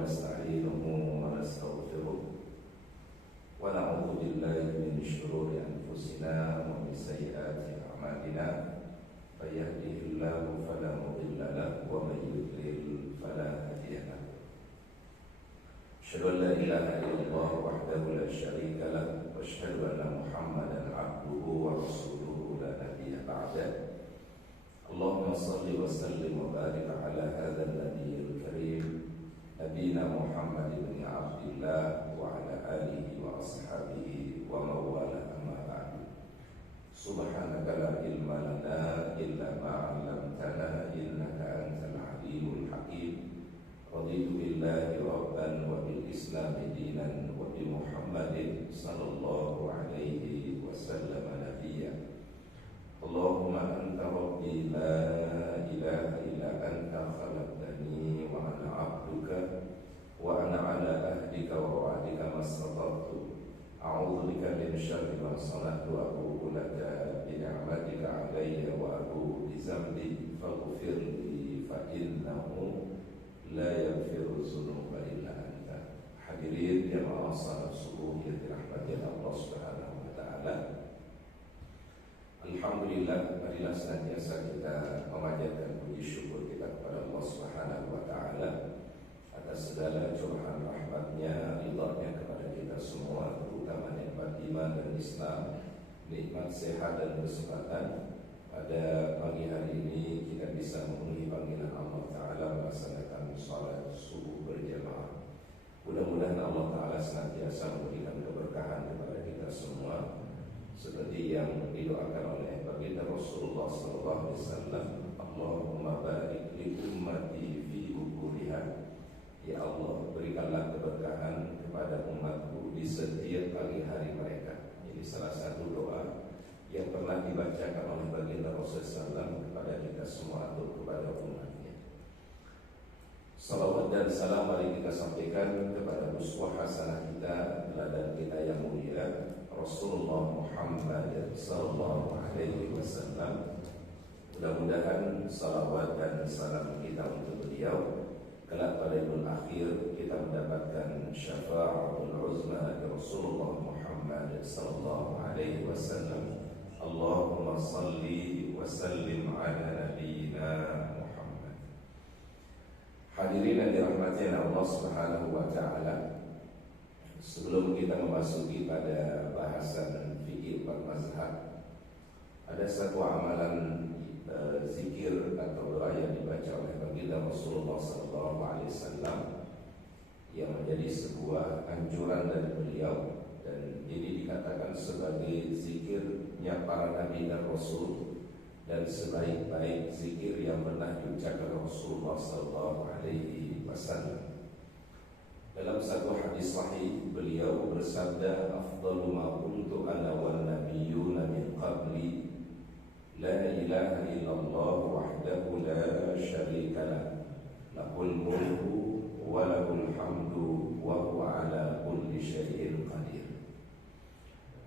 ونستعينه ونستغفره ونعوذ بالله من شرور أنفسنا ومن سيئات أعمالنا من يهده الله فلا مضل له ومن يضلل فلا هادي له أشهد أن لا إله إلا الله وحده لا شريك له وأشهد أن محمدا عبده ورسوله لا نبي بعده اللهم صل وسلم وبارك على هذا النبي الكريم نبينا محمد بن عبد الله وعلى آله وأصحابه ومن والاه أما بعد سبحانك لا علم لنا إلا ما علمتنا إنك أنت العليم الحكيم رضيت بالله ربا وبالإسلام دينا وبمحمد صلى الله عليه وسلم نبيا اللهم أنت ربي لا إله إلا أنت خلقتني وأنا عبدك وأنا على عهدك ووعدك ما استطعت أعوذ بك من شر ما صنعت وأبوء لك بنعمتك علي وأبوء بذنبي فاغفر لي فإنه لا يغفر الذنوب إلا أنت. Hadirin yang salat subuh yang dirahmati Allah Subhanahu wa taala. Alhamdulillah, marilah senantiasa kita memanjatkan puji syukur kita kepada Allah Subhanahu wa taala atas segala curahan rahmat-Nya, ridha-Nya kepada kita semua, terutama nikmat iman dan Islam, nikmat sehat dan kesehatan. Pada pagi hari ini kita bisa memenuhi panggilan Allah taala melaksanakan salat subuh berjamaah. Mudah-mudahan Allah taala senantiasa memberikan keberkahan kepada kita semua, seperti yang didoakan oleh baginda Rasulullah sallallahu alaihi wasallam, Allahumma barik li ummati fi bukuriha. Ya Allah, berikanlah keberkahan kepada umatku di setiap pagi hari mereka. Ini salah satu doa yang pernah dibacakan oleh baginda Rasulullah SAW kepada kita semua atau kepada umatnya. Salawat dan salam mari kita sampaikan kepada uswah hasanah kita, teladan kita yang mulia, Rasulullah Muhammad sallallahu alaihi wasallam. Mudah-mudahan salawat dan salam kita untuk beliau kelak pada yaumul akhir kita mendapatkan syafa'atul uzma dari Rasulullah Muhammad sallallahu alaihi wasallam. Allahumma salli wa sallim ala nabiyyina Muhammad. Hadirin yang dirahmati Allah Subhanahu wa taala, sebelum kita memasuki pada bahasan fikih mazhab, ada satu amalan zikir atau doa yang dibaca oleh baginda Rasulullah SAW yang menjadi sebuah anjuran dari beliau, dan ini dikatakan sebagai zikirnya para nabi dan rasul dan sebaik-baik zikir yang pernah diucapkan Rasulullah SAW. Dalam satu hadis sahih beliau bersabda, afdalu ma qultu ana wan nabiyyuna min qabli la ilaha illallah wahdahu la syarika lah lahul mulku wa lahul hamdu wa huwa ala kulli syai'in qadir.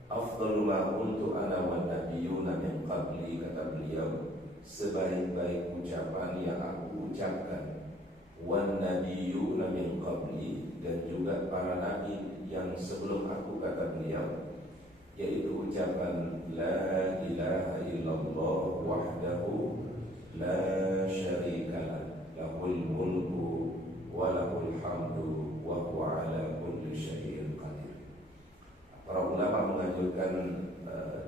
Afdalu ma qultu ana wan nabiyyuna min qabli, kata beliau, sebaik-baik ucapan yang aku ucapkan, wan nabiyyuna min qabli, dan juga para nabi yang sebelum aku, kata beliau, yaitu ucapan la ilaha illallah wahdahu la syarikalah lahul mulku wa lahul hamdu wa huwa ala kulli syai'in qadir. Para ulama menganjurkan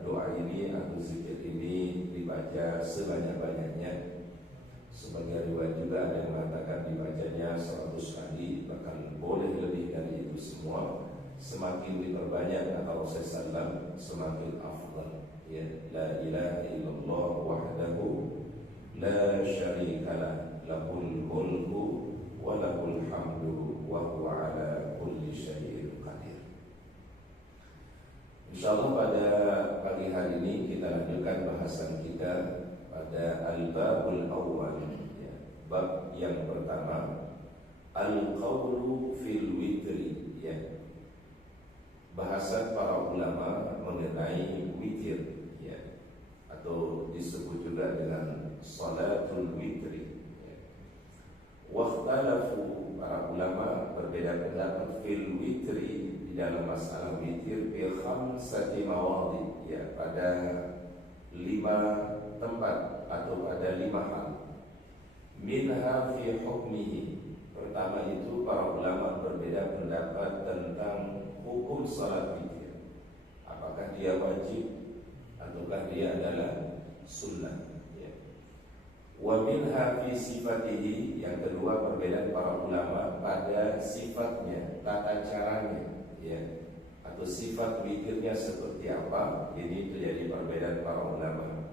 doa ini atau zikir ini dibaca sebanyak-banyaknya. Sebagai riwayat juga ada yang mengatakan dibacanya 100 kali, bahkan boleh lebih dari itu semua. Semakin diperbanyak kata Rasulullah SAW, semakin afdal. Ya, la ilaha illallah wahdahu la syarikalah lahul mulku wa lahul hamdu wa huwa ala kulli syai'in qadir. Insyaallah pada pagi hari ini kita lanjutkan bahasan kita pada al-babul awwal, ya, bab yang pertama, al-qawlu fil witri, ya. Bahasan para ulama mengenai witir, ya, atau disebut juga dengan salatul witri, ya. Wakhtalafu para ulama berbeda pendapat fil witri, di dalam masalah witir, bil khamsati mawadhi, ya, pada 5 tempat atau pada 5 hal. Minha fi hukmihi. Pertama itu para ulama berbeda pendapat tentang hukum salat witir. Apakah dia wajib ataukah dia adalah sunnah, ya. Wa minha fi sifatihi. Yang kedua, perbedaan para ulama pada sifatnya, tata caranya, ya, atau sifat witirnya seperti apa. Ini terjadi perbedaan para ulama.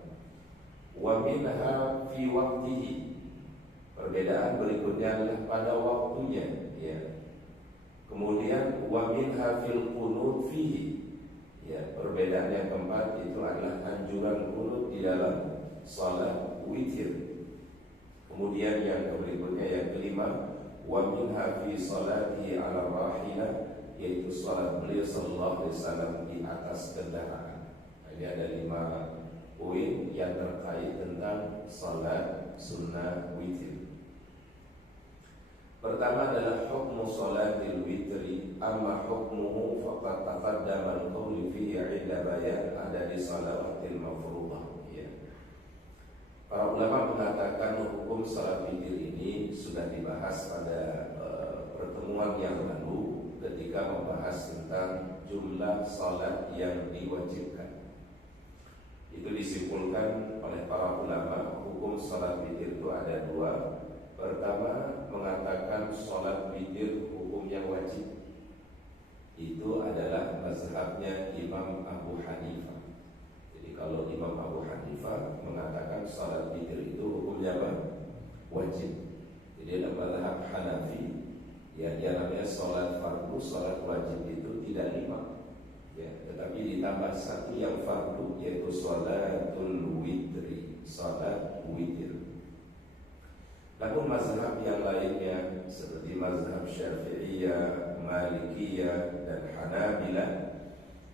Wa minha fi waqtihi. Perbedaan berikutnya adalah pada waktunya, ya. Kemudian wa minha fil qunut fihi. Ya, perbedaan yang keempat itu adalah anjuran qunut di dalam salat witir. Kemudian yang berikutnya, yang kelima, wa minha fi salatihi ala rahilah, yaitu salat beliau sallallahu alaihi wasallam di atas kendaraan. Ini ada 5 poin yang terkait tentang salat sunnah witir. Pertama adalah hukmu salatil witri, amma hukmuhu faqad taqaddama al-qawlu fihi 'inda bayan adadi salawatil mafruḍah, ya. Para ulama mengatakan hukum salat witir ini sudah dibahas pada pertemuan yang lalu ketika membahas tentang jumlah salat yang diwajibkan. Itu disimpulkan oleh para ulama, hukum salat witir itu ada 2. Pertama, mengatakan sholat witir hukumnya wajib. Itu adalah mazhabnya Imam Abu Hanifah. Jadi kalau Imam Abu Hanifah mengatakan sholat witir itu hukumnya apa? Wajib. Jadi dalam mazhab Hanafi, ya, yang namanya sholat fardu, sholat wajib itu tidak 5, ya, tetapi ditambah 1 yang fardu, yaitu sholatul witri, sholat witir. Namun mazhab yang lainnya seperti mazhab Syafi'iyah, Malikiyah, dan Hanabilah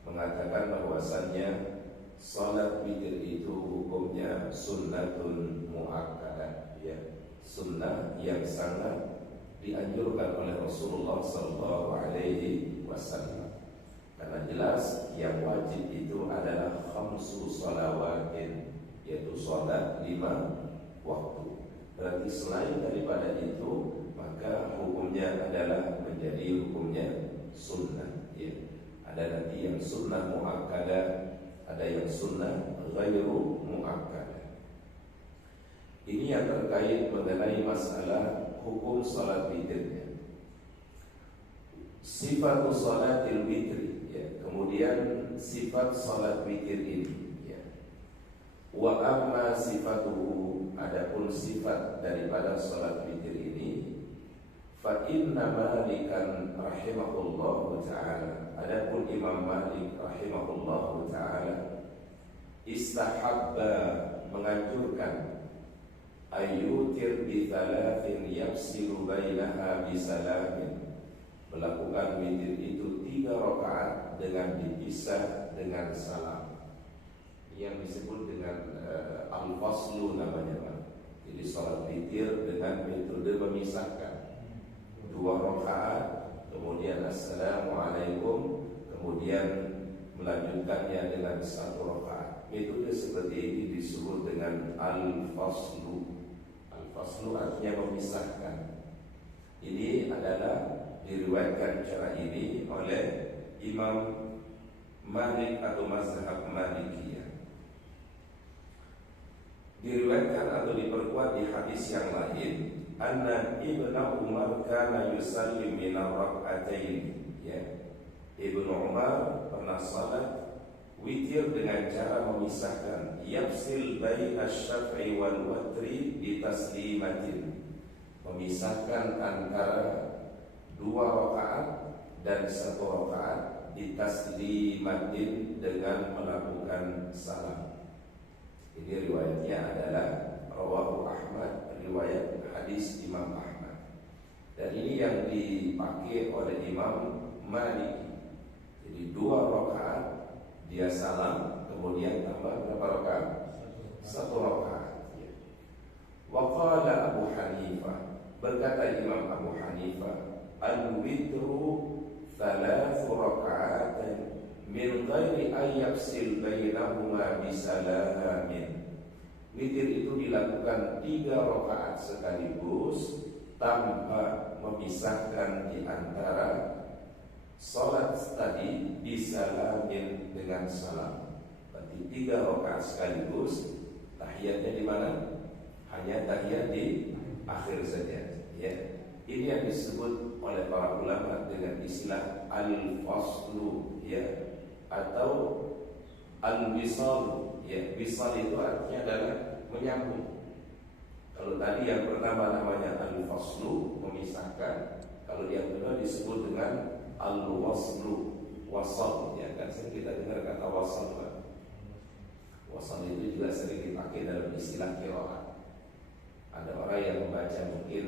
mengatakan bahwasannya salat witir itu hukumnya sunnatun muakkadah, ya, sunnah yang sangat dianjurkan oleh Rasulullah sallallahu alaihi wasallam. Karena jelas yang wajib itu adalah khamsu shalawatin, yaitu salat 5 waktu. Berarti selain daripada itu, maka hukumnya adalah menjadi hukumnya sunnah, ya. Ada nanti yang sunnah muakkadah, ada yang sunnah ghairu muakkadah. Ini yang terkait mengenai masalah hukum salat witirnya. Sifat salatil witri, ya. Kemudian sifat salat witir ini, ya. Wa amma sifatuhu, adapun sifat daripada salat witir ini, fa inna Malikan rahimahullahu ta'ala, adapun Imam Malik rahimahullahu ta'ala, istahabba, menganjurkan, ayyutir bi thalathin yafsilu bainaha bisalamin, melakukan witir itu 3 rakaat dengan dipisah dengan salam. Yang disebut dengan al-faslu namanya, Pak. Jadi salat witir dengan metode memisahkan 2 rakaat, kemudian assalamualaikum, kemudian melanjutkannya dengan 1 rakaat. Metode seperti ini disebut dengan al-faslu. Al-faslu artinya memisahkan. Ini adalah diriwayatkan cara ini oleh Imam Malik atau mazhab Malikiyah. Diriwayatkan atau diperkuat di hadis yang lain, anna Ibnu Umar kana yusallim min rak'atain, ya. Ibnu Umar pernah salat witir dengan cara memisahkan, yafsil baina asy-syaf'i wal watri bi taslimatin, memisahkan antara 2 rakaat dan 1 rakaat di taslimatin dengan melakukan salam. Ini riwayatnya adalah rawahu Ahmad, riwayat hadis Imam Ahmad. Dan ini yang dipakai oleh Imam Malik. Jadi 2 rakaat dia salam, kemudian tambah berapa rakaat? 1 rakaat. Wa qala Abu Hanifah, Berkata Imam Abu Hanifah, al-witru thalathu raka'atin min ghairi ayyafsil bainahuma bisalamin. Witir itu dilakukan 3 rakaat sekaligus tanpa memisahkan di antara salat tadi bisalamin dengan salam. Berarti 3 rakaat sekaligus. Tahiyatnya di mana? Hanya tahiyat di akhir saja. Ya, ini yang disebut oleh para ulama dengan istilah al-faslu, ya, atau al-wisal. Ya, wisal itu artinya adalah menyambung. Kalau tadi yang pertama namanya al-faslu, memisahkan. Kalau yang kedua disebut dengan al-waslu, wasal. Ya kan, sering kita dengar kata wasal, kan? Wasal itu juga sering dipakai dalam istilah qiraat. Ada orang yang membaca mungkin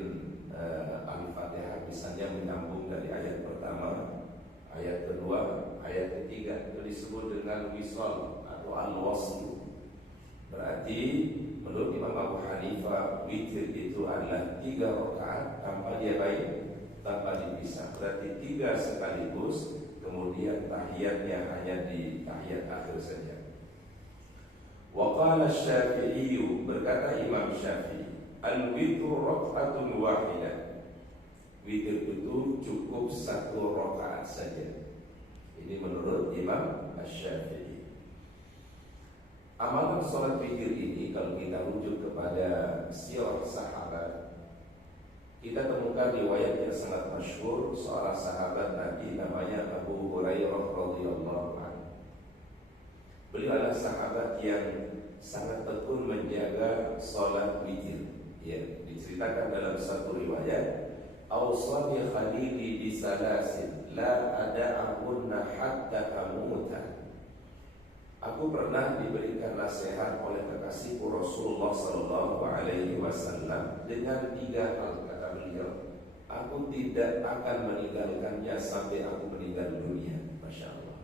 Al-Fatihah misalnya menyambung dari ayat pertama, ayat kedua, ayat ketiga, itu disebut dengan wisal atau al-waslu. Berarti menurut Imam Abu Hanifah, witir itu adalah 3 rakaat tanpa dia baik, tanpa dipisah. Berarti 3 sekaligus, kemudian tahiyatnya hanya di tahiyat akhir saja. Wa qala Syafi'i, berkata Imam Syafi'i, al-witru rak'atun wahidah. Witir itu cukup 1 rakaat saja. Ini menurut Imam Syafi'i. Amalan sholat witir ini kalau kita rujuk kepada sirah sahabat, kita temukan riwayat yang sangat masyhur seorang sahabat Nabi namanya Abu Hurairah radhiyallahu anhu. Beliau adalah sahabat yang sangat tekun menjaga sholat witir. Ya, diceritakan dalam satu riwayat, "Awsani khalili bisalasin la ada'ahunna hatta amuta." Aku pernah diberikan nasihat oleh kekasihku Rasulullah sallallahu alaihi wasallam dengan 3 hal, kata beliau. Aku tidak akan meninggalkannya sampai aku meninggal dunia. Masya Allah.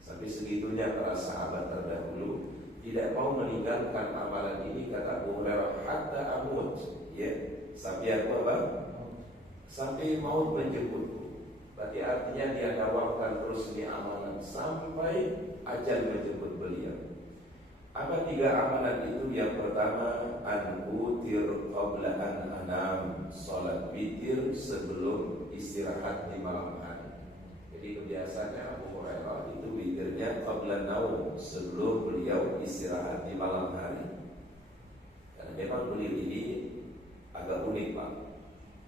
Sampai segitunya para sahabat terdahulu tidak mau meninggalkan amalan ini, kata Abu Hurairah, hatta amut. Ya, sampai aku apa? Sampai maut menjemputku. Berarti artinya dia dawamkan terus ini amalan sampai ajal menjemput beliau. Apa 3 amalan itu? Yang pertama, an-wutir qabla an anam, salat witir sebelum istirahat di malam hari. Jadi kebiasaannya Abu Hurairah itu witirnya qabla naum, sebelum beliau istirahat di malam hari. Karena memang beliau ini agak unik, Pak.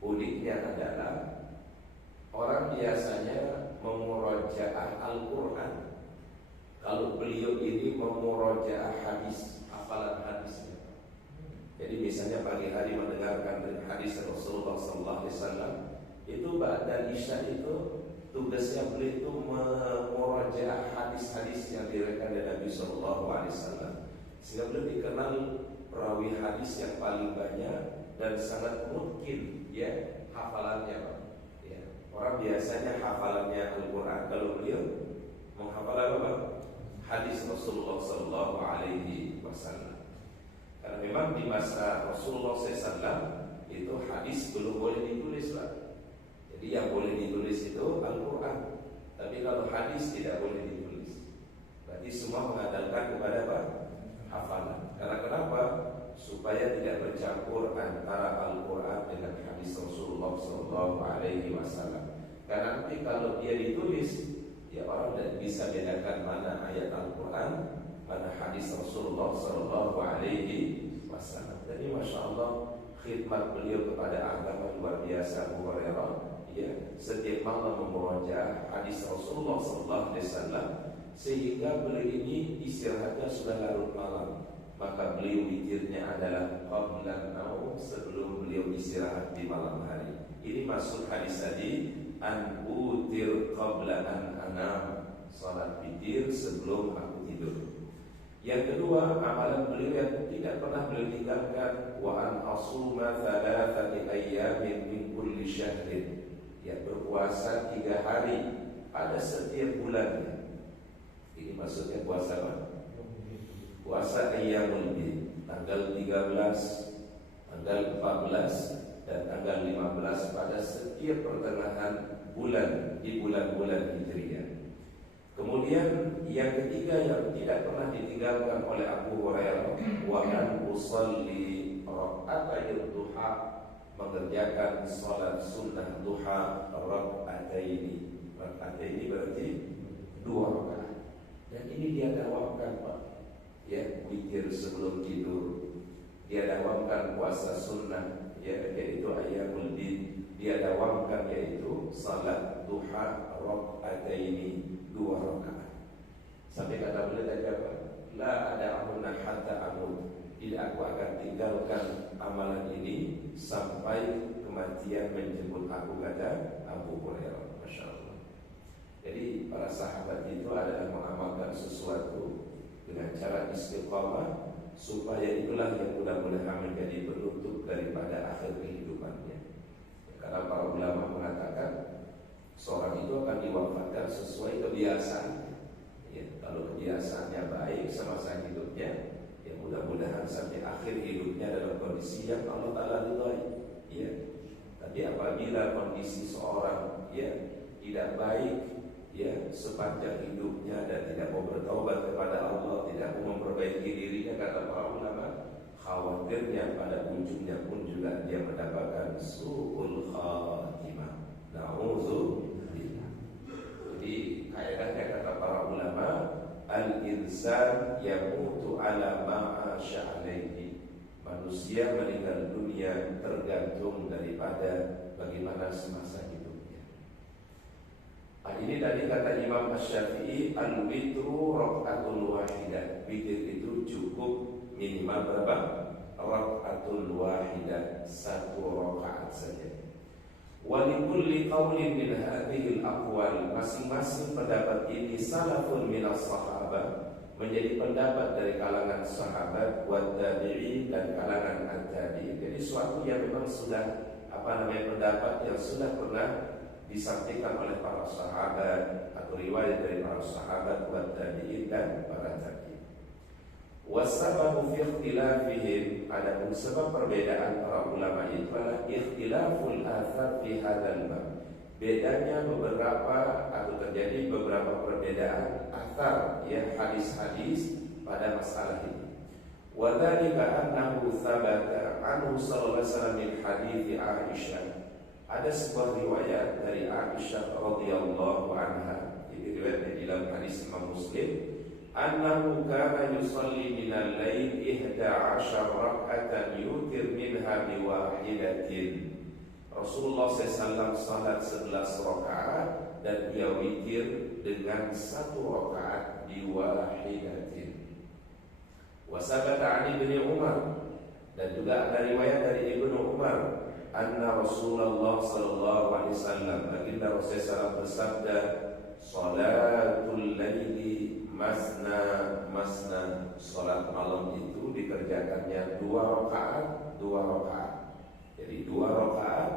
Uniknya adalah orang biasanya memurajaah Al-Quran. Kalau beliau ini memurajaah hadis, hafalan hadisnya. Jadi misalnya pagi hari mendengarkan hadis Rasulullah SAW, itu ba'da isya itu tugasnya beliau itu memurajaah hadis-hadis yang diriwayatkan dari Nabi SAW. Sehingga beliau dikenal perawi hadis yang paling banyak dan sangat mungkin ya hafalannya, Pak. Ya. Orang biasanya hafalannya Al-Quran, kalau beliau menghafal apa? Hadis Rasulullah Sallallahu Alaihi Wasallam. Karena memang di masa Rasulullah SAW itu hadis belum boleh ditulis, Pak. Jadi yang boleh ditulis itu Al-Quran, tapi kalau hadis tidak boleh ditulis. Berarti semua mengandalkan kepada apa? Hafalan. Karena kenapa? Supaya tidak bercampur antara Al-Quran dengan hadis Rasulullah Sallallahu Alaihi Wasallam. Karena nanti kalau dia ditulis, ya orang tidak bisa bedakan mana ayat Al-Quran, mana hadis Rasulullah Sallallahu Alaihi Wasallam. Jadi Masya Allah, khidmat beliau kepada agama luar biasa Abu Hurairah. Ya, setiap malam membaca hadis Rasulullah Sallallahu Alaihi Wasallam, sehingga beliau ini istirahatnya sudah larut malam. Maka beliau witirnya adalah qabla naum, sebelum beliau istirahat di malam hari. Ini maksud hadis tadi, an utir qabla an anam, salat witir sebelum aku tidur. Yang kedua, amalan beliau yang tidak pernah beliau tinggalkan, wa an asuma thalathati ayyamin min kulli syahrin, ya berpuasa 3 hari pada setiap bulannya. Ini maksudnya puasa apa? Puasa ayyamul bid, tanggal 13, tanggal 14, dan tanggal 15 pada setiap pertengahan bulan di bulan-bulan Hijriah. Kemudian yang ketiga yang tidak pernah ditinggalkan oleh Abu Hurairah, wa an usalli raka'atay duha, mengerjakan salat sunnah duha raka'ataini. Raka'ataini berarti 2 rakaat. Dan ini dia dawamkan, Pak. Ya, witir sebelum tidur. Dia dawamkan puasa sunnah, ya, yaitu ayyamul bid. Dia dawamkan yaitu salat duha raka'ataini, 2 rakaat. Sampai kata beliau tadi apa? La ada amunna hatta amut. Tidak aku akan tinggalkan amalan ini sampai kematian menjemput aku, kata Abu Hurairah. Masya Allah. Jadi para sahabat itu adalah mengamalkan sesuatu dengan cara istiqamah, supaya itulah yang mudah-mudahan menjadi penutup daripada akhir kehidupannya. Karena para ulama mengatakan seorang itu akan diwafatkan sesuai kebiasaan. Ya, kalau kebiasaannya baik semasa hidupnya, ya mudah-mudahan sampai akhir hidupnya dalam kondisi yang Allah Ta'ala ridhai. Ya. Tapi apabila kondisi seorang tidak baik, ya, sepanjang hidupnya dan tidak mau bertaubat kepada Allah, tidak mau memperbaiki dirinya, kata para ulama, khawatirnya pada ujungnya pun juga dia mendapatkan su'ul khatimah. Na'udzubillah. Jadi kaidahnya kata para ulama, al-insan yamutu ala ma'asya alaihi. Manusia meninggal dunia tergantung daripada bagaimana semasa hidupnya. Ini tadi kata Imam Asy-Syafi'i, al-witru raka'atul wahidah. Witir itu cukup minimal berapa? Raka'atul wahidah, 1 rakaat saja. Walikulli qaulin min hadhil aqwal, masing-masing pendapat ini salafun minas sahabah, menjadi pendapat dari kalangan sahabat, wa tabi'in, dan kalangan at-tabi'in. Jadi suatu yang memang sudah pendapat yang sudah pernah disampaikan oleh para sahabat atau riwayat dari para sahabat, wa tabi'in, dan para tabi'in. Wasababu fi ikhtilafihim, adapun sebab perbedaan para ulama itu adalah ikhtilaful athar fi hadzal bab. Bedanya beberapa atau terjadi beberapa perbedaan athar, ya, hadis-hadis pada masalah ini. Wa dzalika annahu tsabata anhu sallallahu alaihi wasallam min hadits Aisyah. Ada sebuah riwayat dari Aisyah radhiyallahu anha, ini riwayat di dalam hadis Imam Muslim, annahu kana yusalli minal lail 11 rak'atan yutir minha biwahidatin. Rasulullah SAW salat 11 rakaat dan dia witir dengan 1 rakaat biwahidatin. Wa sabata 'an Ibnu Umar, dan juga ada riwayat dari Ibnu Umar, anna Rasulullah sallallahu alaihi wasallam, baginda Rasulullah bersabda, salatul laili masna masna, salat malam itu dikerjakannya 2 rakaat 2 rakaat. Jadi 2 rakaat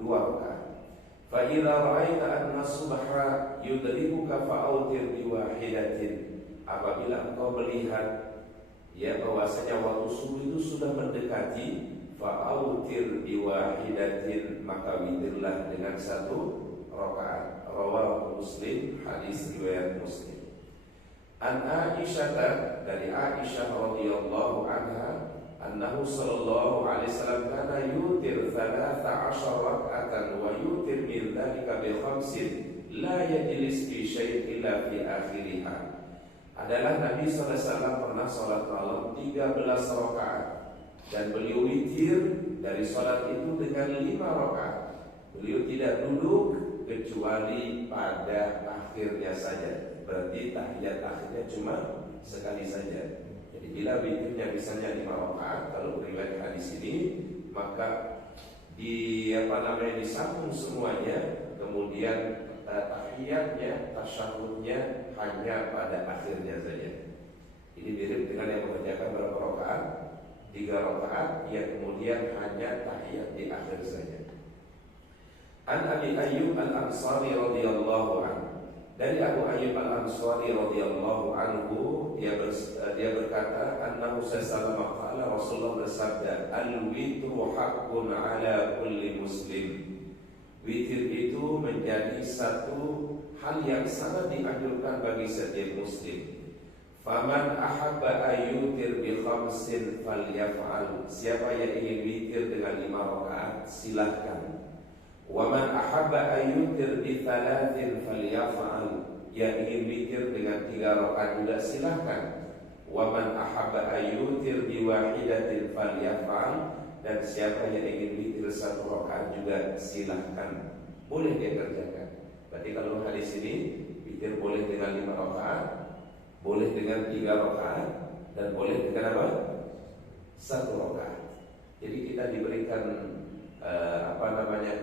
2 rakaat. Fa idza ra'aita anna subha yudribuka fa'autir bi wahidatin. Apabila engkau melihat, ya, bahwasanya waktu subuh itu sudah mendekati, fa'autir bi wahidatin, maka witirlah dengan 1 rakaat. Rawahu Muslim, hadis riwayat Muslim. An Aisyah, dari Aisyah radhiyallahu anha, annahu sallallahu alaihi wasallam kana yutir 13 rak'atan wa yutir min dzalika bi 5 la yajlis fi syai'in illa fi akhiriha. Adalah Nabi sallallahu alaihi wasallam pernah salat malam 13 rakaat dan beliau witir dari salat itu dengan 5 rakaat. Beliau tidak duduk kecuali pada akhirnya saja. Berarti tahiyat akhirnya cuma sekali saja. Jadi bila witirnya misalnya 5 rakaat, kalau riwayat hadis ini, maka disambung semuanya, kemudian tahiyatnya, tasyahudnya hanya pada akhirnya saja. Ini mirip dengan yang mengerjakan berapa rakaat? 3 rakaat, yang kemudian hanya tahiyat di akhir saja. An Abi Ayyub Al-Ansari radhiyallahu anhu, Dari Abu Ayyub Al-Ansari radhiyallahu anhu, dia berkata, annahu sallallahu alaihi Rasulullah bersabda, al-witru haqqun ala kulli muslim. Witir itu menjadi satu hal yang sangat dianjurkan bagi setiap muslim. Faman ahabba ayyutir bi khamsin falyaf'al. Siapa yang ingin witir dengan 5 rakaat, silahkan. Waman ahabba ayyutir bi thalathin falyaf'al. Yang ingin witir dengan 3 rakaat juga silahkan. Waman ahabba ayyutir bi wahidatin falyaf'al. Dan siapa yang ingin witir 1 rakaat juga silahkan. Boleh dia kerjakan. Berarti kalau hadis ini, witir boleh dengan 5 rakaat, boleh dengan 3 rakaat, dan boleh dengan apa? 1 rakaat. Jadi kita diberikan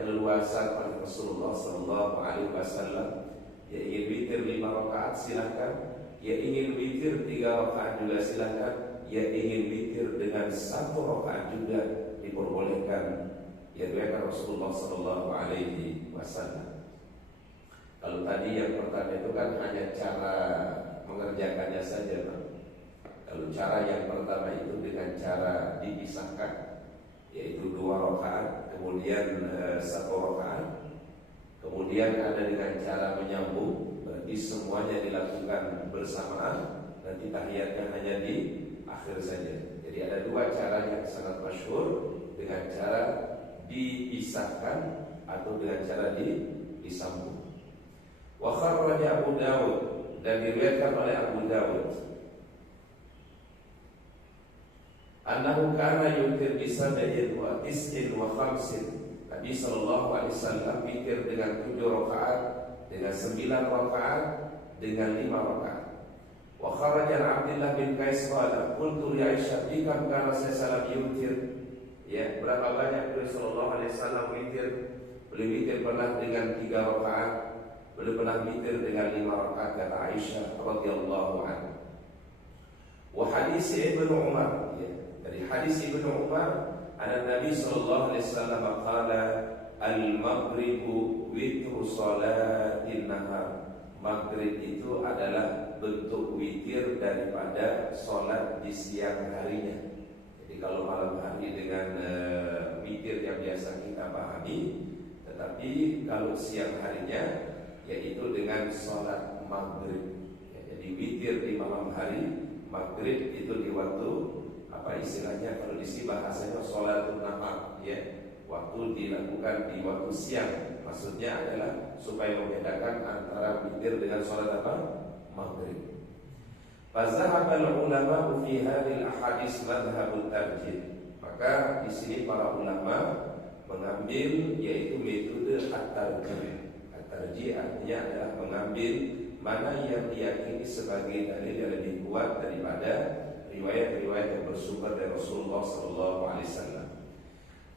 keluasan oleh Rasulullah sallallahu alaihi wasallam. Ya ingin witir 5 rakaat silahkan, ya ingin witir 3 rakaat juga silahkan, ya ingin witir dengan 1 rakaat juga diperbolehkan. Ya riwayat Rasulullah sallallahu alaihi wasallam. Kalau tadi yang pertama itu kan hanya cara mengerjakannya saja, Pak. Kalau cara yang pertama itu dengan cara dipisahkan, yaitu 2 rakaat, kemudian 1 rakaat, kemudian ada dengan cara menyambung, berarti semuanya dilakukan bersamaan, nanti tahiyatnya hanya di akhir saja. Jadi ada 2 cara yang sangat masyhur, dengan cara dipisahkan atau dengan cara disambung. Wa kharraja Abu Dawud, dan diriwayatkan oleh Abu Dawud, annahu kana yutir bi sab'in wa tis'in wa khamsin. Nabi sallallahu alaihi wasallam witir dengan 7 rakaat, dengan 9 rakaat, dengan 5 rakaat. Wa kharaja Abdullah bin Qais qala qultu li Aisyah bikam kana sallallahu yutir. Ya, berapa banyak Nabi sallallahu alaihi wasallam witir? Beliau witir pernah dengan 3 rakaat, beliau pernah witir dengan 5 rakaat, kata Aisyah radhiyallahu anha. Wa hadis Ibnu Umar, ya, dari hadis Ibnu Umar, ada Nabi sallallahu alaihi wasallam qala al-maghribu witru salatin nahar. Maghrib itu adalah bentuk witir daripada salat di siang harinya. Jadi kalau malam hari dengan witir yang biasa kita pahami, tetapi kalau siang harinya yaitu dengan salat maghrib. Ya, jadi witir di malam hari, maghrib itu di waktu apa istilahnya, kalau di sini bahasanya sholatul nahar, ya, waktu dilakukan di waktu siang. Maksudnya adalah supaya membedakan antara witir dengan sholat apa? Maghrib. Fazahabal ulama fi hadhil ahadits madhhabut tarjih. Maka di sini para ulama mengambil yaitu metode at-tarjih. At-tarjih artinya adalah mengambil mana yang diyakini sebagai dalil yang lebih kuat daripada riwayat-riwayat yang bersumber dari Rasulullah sallallahu alaihi wasallam.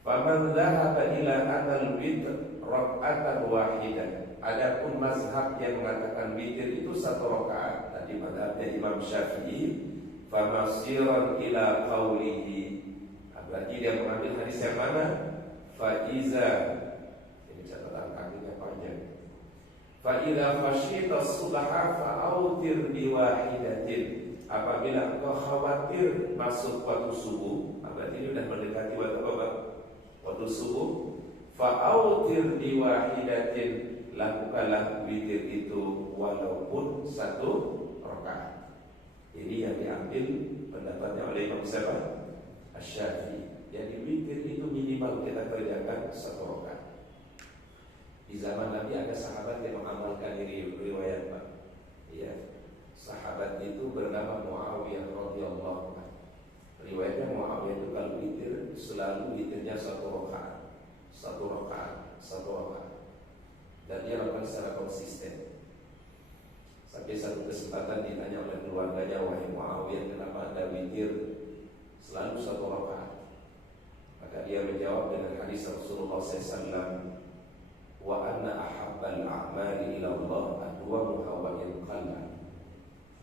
Faman dhahaba ila anal witr raka'atan wahidah. Adapun mazhab yang mengatakan witir itu 1 rakaat, tadi mazhabnya Imam Syafi'i, famasiran ila qaulihi. Berarti dia mengambil hadis yang mana? Fa iza, ini catatan kakinya panjang. Fa idza khashita subha fa'autir bi wahidatin. Apabila engkau khawatir masuk waktu subuh, berarti ini sudah mendekati waktu apa? Waktu subuh. Fa'autir bi wahidatin, lakukanlah witir itu walaupun 1 rakaat. Ini yang diambil pendapatnya oleh Imam Asy-Syafi'i. Jadi witir itu minimal kita kerjakan 1 rakaat. Di zaman Nabi ada sahabat yang mengamalkan ini, riwayat Pak. Ya. Sahabat itu bernama Muawiyah radhiyallahu anhu. Riwayatnya Muawiyah itu kalau witir selalu witirnya 1 rakaat. 1 rakaat, 1 rakaat. Dan dia lakukan secara konsisten. Sampai satu kesempatan ditanya oleh keluarganya, wahai Muawiyah, kenapa Anda witir selalu 1 rakaat? Maka dia menjawab dengan hadis Rasulullah SAW, wa anna ahabbal a'mali ila Allah adwamuha wa in qalla.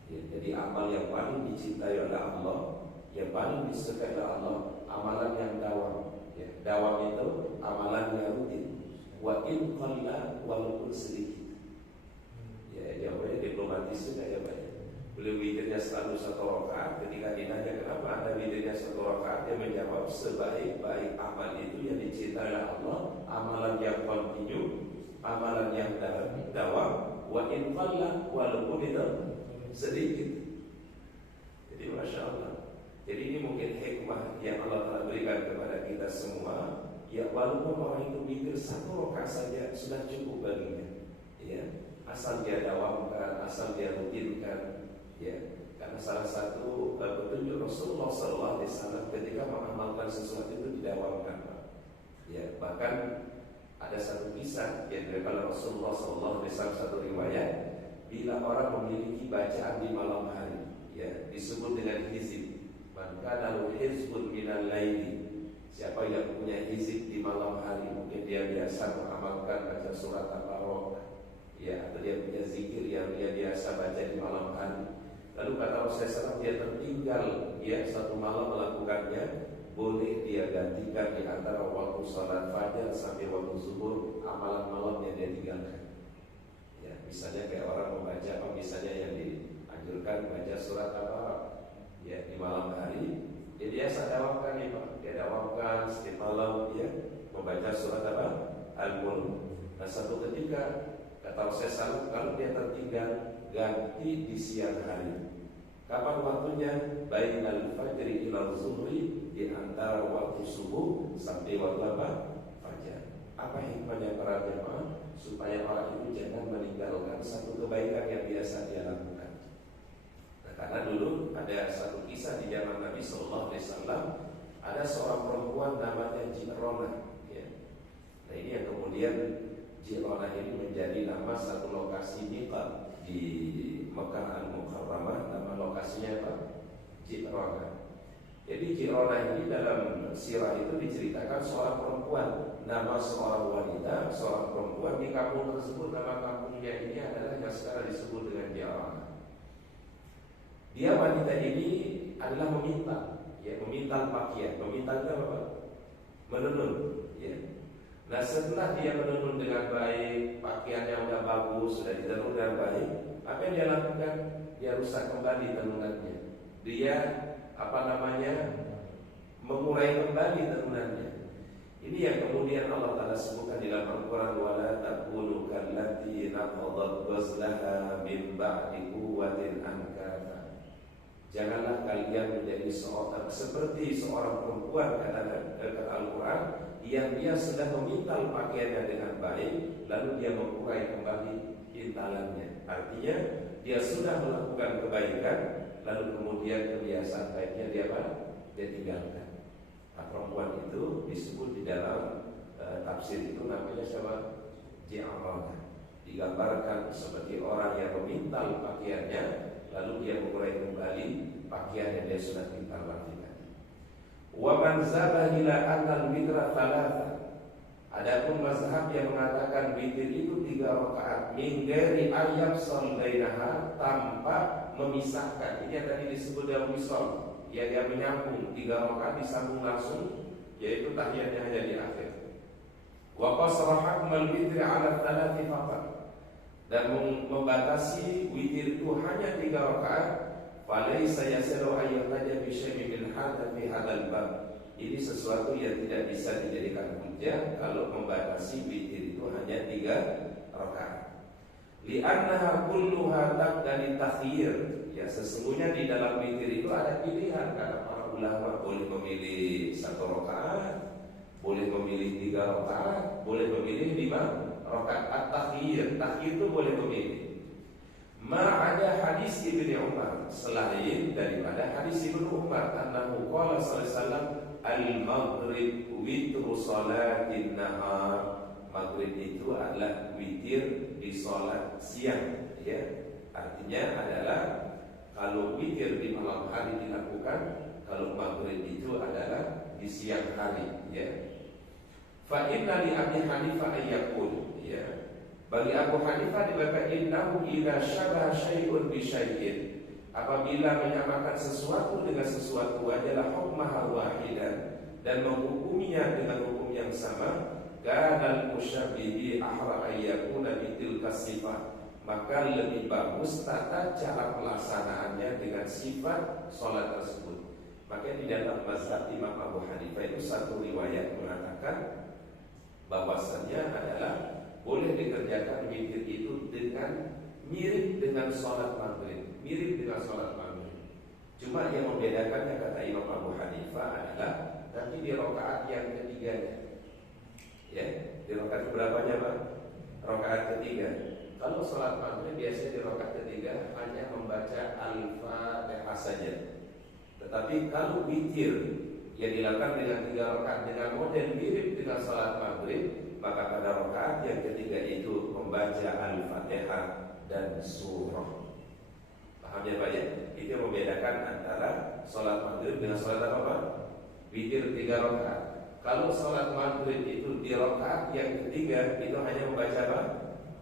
Ya, jadi amal yang paling dicintai oleh Allah, yang paling disukai oleh Allah, amalan yang dawam. Ya, dawam itu amalan yang rutin. Wa in qalla, walaupun sedikit. Ya, Ya jawabannya diplomatis juga ya Pak. Beliau witirnya selalu 1 rakaat. Ketika ditanya kenapa Anda witirnya 1 rakaat, dia menjawab sebaik-baik amal itu yang dicintai oleh Allah, amalan yang kontinu, amalan yang dawam, wa in qalla, walaupun itu sedikit. Jadi Masya Allah. Jadi ini mungkin hikmah yang Allah telah berikan kepada kita semua. Ya walaupun orang itu witir 1 rakaat saja sudah cukup baginya. Ya, asal dia dawamkan, asal dia rutinkan. Ya, karena salah satu petunjuk Rasulullah SAW ketika mengamalkan sesuatu itu didawamkan. Ya, bahkan ada satu kisah yang diriwayatkan Rasulullah SAW, satu riwayat, bila orang memiliki bacaan di malam hari, ya disebut dengan hizib. Man kana lahu hizbun minal laili. Siapa yang punya hizib di malam hari, mungkin dia biasa mengamalkan baca surat Al-Baqarah, ya, atau dia punya zikir yang dia biasa baca di malam hari. Lalu kata Rasulullah SAW, dia tertinggal, ya, satu malam melakukannya, boleh dia gantikan di antara waktu salat fajar sampai waktu zuhur amalan malam yang dia tinggalkan. Ya, misalnya kayak orang membaca apa, misalnya yang dianjurkan baca surat Al-Baqarah, ya, di malam hari, dia biasa dawamkan ya Pak. Dia dawamkan setiap malam dia membaca surat apa? Al-Mulk. Nah satu ketika kata Rasulullah SAW, kalau dia tertinggal, ganti di siang hari. Kapan waktunya? Bainal fajri ila zuhri, di antara waktu subuh sampai waktu apa? Fajar. Apa hikmahnya para jemaah? Supaya orang itu jangan meninggalkan satu kebaikan yang biasa dia lakukan. Nah, karena dulu ada satu kisah di zaman Nabi SAW, ada seorang perempuan namanya Ji'ronah, ya. Nah ini yang kemudian Ji'ronah ini menjadi nama satu lokasi miqat di Mekah Al-Mukarramah. Nama lokasinya apa? Ji'ronah. Jadi Ji'ronah ini dalam sirah itu diceritakan seorang perempuan, nama seorang wanita, seorang perempuan di kampung tersebut. Nama kampungnya ini adalah yang sekarang disebut dengan Ji'ronah. Dia wanita ini adalah meminta, ya, memintal pakaian. Memintal itu apa? Menenun, ya. Nah setelah dia menenun dengan baik, pakaian yang sudah bagus, sudah ditenun dengan baik, apa yang dia lakukan? Dia rusak kembali tenunannya. Dia mengurai kembali tenunannya. Ini yang kemudian Allah Ta'ala sebutkan di dalam Al-Quran, wala takunu kallati naqadat ghazlaha min ba'di quwwatin ankatha. Janganlah kalian menjadi seperti seorang perempuan, kata Al-Quran, yang dia sudah memintal pakaiannya dengan baik, lalu dia mengurai kembali intalannya. Artinya dia sudah melakukan kebaikan, lalu kemudian kebiasaan baiknya dia tinggalkan. Nah, perempuan itu disebut di dalam tafsir itu namanya siapa? Ji'ronah. Digambarkan seperti orang yang memintal pakaiannya, lalu dia mengurai kembali pakaian yang dia sudah pintar lagi. Wa man zaba ila anal witra thalatha. Adapun mazhab yang mengatakan witir itu 3 rakaat min ghairi ayyab sallainaha, tanpa memisahkan. Ini yang tadi disebut dalam wisol, ya, dia menyambung 3 rakaat disambung langsung, yaitu tahiyatnya hanya di akhir. Wa qasara hukmal witri ala thalathi faqat, dan membatasi witir itu hanya 3 rakaat. Falaysa yasiru ayyataja bi syai'in min hadha fi hadzal bab. Ini sesuatu yang tidak bisa dijadikan hujjah kalau membatasi witir itu hanya 3 rakaat. Li'annaha kulluha taqdali takhyir. Ya, sesungguhnya di dalam witir itu ada pilihan. Kata para ulama, boleh memilih 1 rakaat, boleh memilih 3 rakaat, boleh memilih 5 rakaat. At-takhyir, takhyir itu boleh memilih. Ma'ada hadis Ibnu Umar, selain daripada hadis Ibnu Umar, annahu qala sallallahu alaihi wasallam, al-maghrib witru salatin nahar. Maghrib itu adalah witir di salat siang, ya. Artinya adalah kalau witir di malam hari dilakukan, kalau maghrib itu adalah di siang hari, ya. Fa inna li Abi Hanifah ayyakul, ya. Bagi Abu Hanifah dikatakan innahu idza syabaha syai'un bi syai'in, apabila menyamakan sesuatu dengan sesuatu adalah hukmah wahidan, dan menghukuminya dengan hukum yang sama, kanal musyabbihi ahra ayyakuna bitilka sifat, maka lebih bagus tata cara pelaksanaannya dengan sifat sholat tersebut. Maka di dalam mazhab Imam Abu Hanifah itu satu riwayat mengatakan bahwasannya adalah boleh dikerjakan witir itu dengan mirip dengan sholat maghrib, mirip dengan sholat maghrib. Cuma yang membedakannya kata Imam Abu Hanifah adalah nanti di rakaat yang ketiganya. Ya, di rakaat berapanya Pak? Rakaat ketiga. Kalau sholat maghrib biasanya di rakaat ketiga hanya membaca Al-Fatihah saja. Tetapi kalau witir yang dilakukan dengan 3 rakaat dengan model mirip dengan sholat maghrib, maka pada rakaat yang ketiga itu membaca Al-Fatihah dan surah. Paham ya Pak ya? Itu yang membedakan antara sholat maghrib dengan sholat apa? Witir 3 rakaat. Kalau sholat maghrib itu di rakaat yang ketiga itu hanya membaca apa?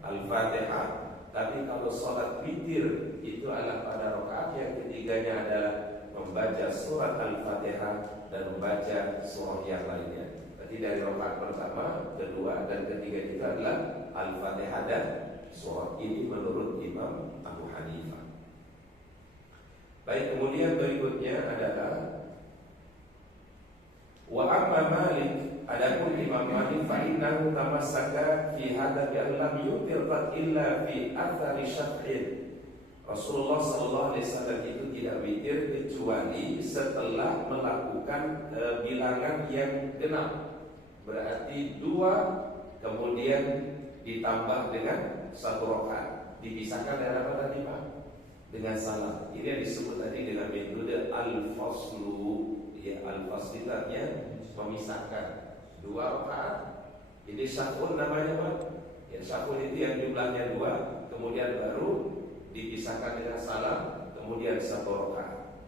Al-Fatihah. Tapi kalau sholat witir itu adalah pada rakaat yang ketiganya adalah membaca surat Al-Fatihah dan membaca surah yang lainnya. Jadi dari rakaat pertama, kedua, dan ketiga itu adalah Al-Fatihah dan surah. Ini menurut Imam Abu Hanifah. Baik, kemudian berikutnya adalah wa amma Malik, adapun Imam Malik fa innahu tamassaka fi hadha bi lam yutir illa fi athari syaf'in. Rasulullah sallallahu alaihi wasallam itu tidak witir kecuali setelah melakukan bilangan yang genap. Berarti 2 kemudian ditambah dengan 1 rakaat. Dipisahkan dengan apa tadi Pak? Dengan salam. Ini yang disebut tadi dengan metode al-faslu. Ya, al-faslu artinya memisahkan 2 rakaat. Ini syaf'un namanya Pak. Ya, syaf'un itu yang jumlahnya 2, kemudian baru dipisahkan dengan salam, kemudian 1 rakaat.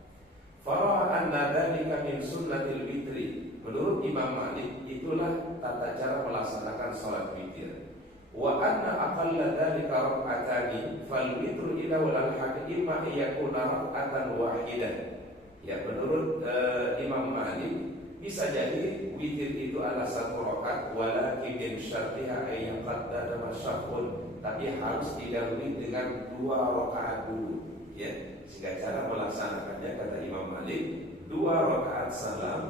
Fara'a anna dzalika min sunnatil witri. Menurut Imam Malik itulah tata cara melaksanakan salat witir. Wa anna aqalla dzalika rak'atani fal witru ila wal hakim imma yakuna rak'atan wahidah. Ya, menurut Imam Malik bisa jadi witir itu adalah 1 rakaat walakin min syartiha ay yaqaddada masyafun, tapi harus didahului dengan 2 rakaat dulu. Ya, sehingga cara melaksanakannya kata Imam Malik 2 rakaat salam,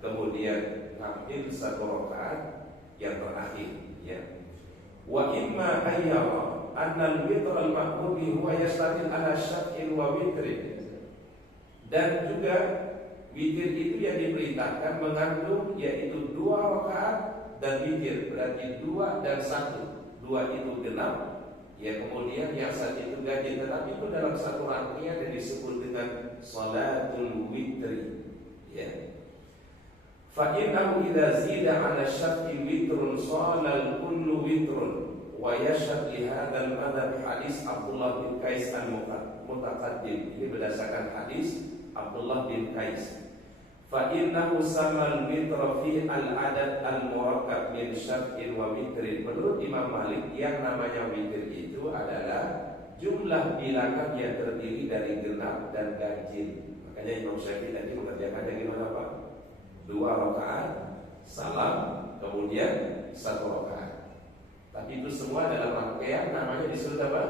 kemudian ambil 1 rakaat yang terakhir. Ya. Wa imma ayyara anna al-witr al-ma'mubi huwa yastatil ala syaf'in wa witrin. Dan juga witir itu yang diperintahkan mengandung yaitu 2 rakaat dan witir, berarti 2 dan 1. 2 itu genap, ya, kemudian yang 1 itu ganjil, tetapi itu dalam satu rangkaian yang disebut dengan salatul witri. Ya. Fa innahu idza zida 'ala syaf'i witrun shalal kullu witrun wa yashhad li hadzal madhab hadis Abdullah bin Qais al-Mutaqaddim. Ini berdasarkan hadis Abdullah bin Qais. Fa innahu samal witra fi al-adad al-murakkab min syaf'in wa witrin. Menurut Imam Malik yang namanya witir itu adalah jumlah bilangan yang terdiri dari genap dan ganjil. Makanya Imam Syafi'i tadi mengerjakannya gimana Pak? 2 rakaat salam, kemudian 1 rakaat. Tapi itu semua dalam rangkaian namanya disebut apa?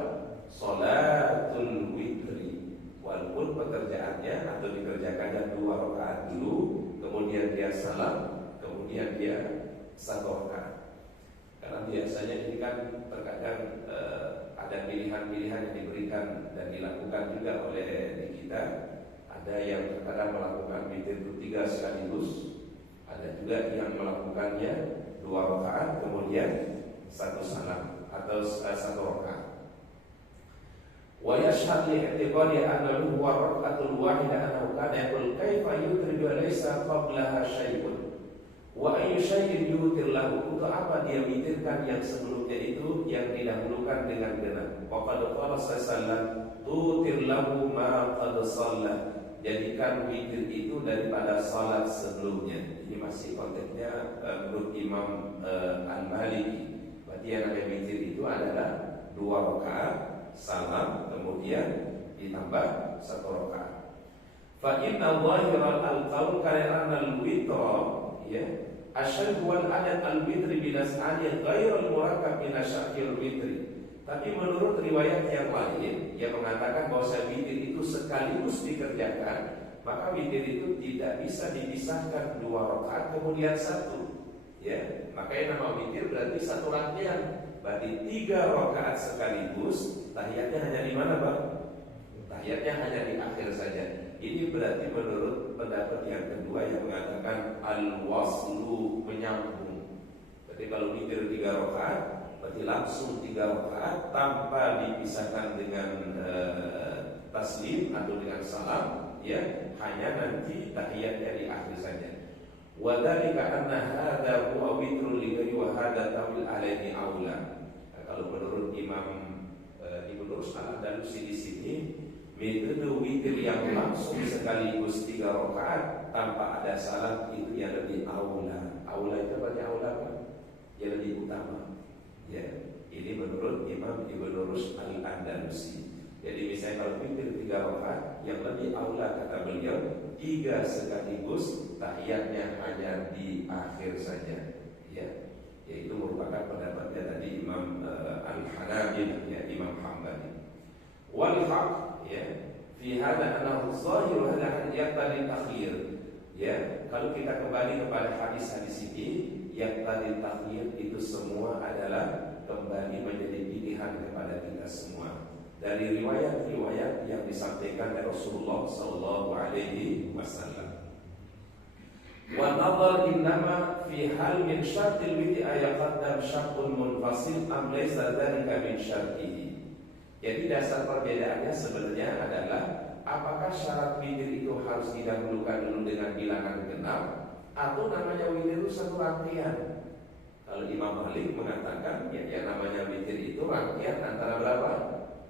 Sholatul witri. Walaupun pekerjaannya atau dikerjakannya 2 rakaat dulu, kemudian dia salam, kemudian dia 1 rakaat. Karena biasanya ini kan terkadang ada pilihan-pilihan yang diberikan dan dilakukan juga oleh kita. Ada yang terkadang melakukan witir itu 3 sekaligus, ada juga yang melakukannya 2 rakaat kemudian 1 salam atau 1 rakaat. Wa yashhad li i'tiqadi anna huwa rak'atul wahidah annahu kana yaqul kaifa yutridu laysa qablaha syai'un wa ayyu syai'in yutir lahu. Untuk apa dia witirkan yang sebelumnya itu yang didahulukan dengan genap? Wa qad qala sallallahu tutir lahu ma qad shalla. Jadikan witir itu daripada salat sebelumnya. Ini masih konteksnya menurut Imam Al-Maliki. Berarti yang namanya witir itu adalah 2 rakaat salam, kemudian ditambah 1 rakaat. Fa inna dhahiral al-qaul kana al-witra, ya, asyad wal adad al-witri binas'ani ghairal murakkab min asyakil witri. Tapi menurut riwayat yang lain yang mengatakan bahwa witir itu sekaligus dikerjakan, maka witir itu tidak bisa dipisahkan 2 rakaat kemudian 1. Ya, makanya nama witir berarti 1 rangkaian. Berarti 3 rakaat sekaligus. Tahiyatnya hanya di mana, Bang? Tahiyatnya hanya di akhir saja. Ini berarti menurut pendapat yang kedua yang mengatakan al-waslu, menyambung. Berarti kalau witir 3 rakaat, berarti langsung 3 rakaat tanpa dipisahkan dengan taslim atau dengan salam, ya, hanya nanti tahiyatnya di akhir saja. Wa dzalika anna hadza huwa witrul lighairi wa hadza tawil alaihi aula. Kalau menurut Imam Ibnu Rushd al-Andalusi di sini, metode witir yang langsung sekaligus 3 rakaat tanpa ada salam itu yang lebih aula. Aula itu berarti aula apa? Yang lebih utama. Ya, ini menurut Imam Ibnu Rushd al-Andalusi. Jadi misalnya kalau witir 3 rakaat, yang lebih aula kata beliau 3 sekaligus, tahiyatnya hanya di akhir saja. Ya, yaitu merupakan pendapatnya tadi Imam Al-Hanabil, ya, Imam Hambali. Wal haq, ya, fi hadza annahu zahir hadza yaqtadi takhir. Ya, kalau kita kembali kepada hadis-hadis ini, yaqtadi takhir itu semua adalah kembali menjadi pilihan kepada kita semua. Dari riwayat-riwayat yang disampaikan oleh Rasulullah sallallahu alaihi wasallam. Wa nadhar innama fi hal min syartil witri ayaqaddam syaqqun munfasil am laysa dzalika min syartihi. Jadi dasar perbedaannya sebenarnya adalah apakah syarat witir itu harus didahulukan dulu dengan bilangan genap atau namanya witir itu 1 rangkaian. Kalau Imam Malik mengatakan yang namanya witir itu rangkaian antara berapa?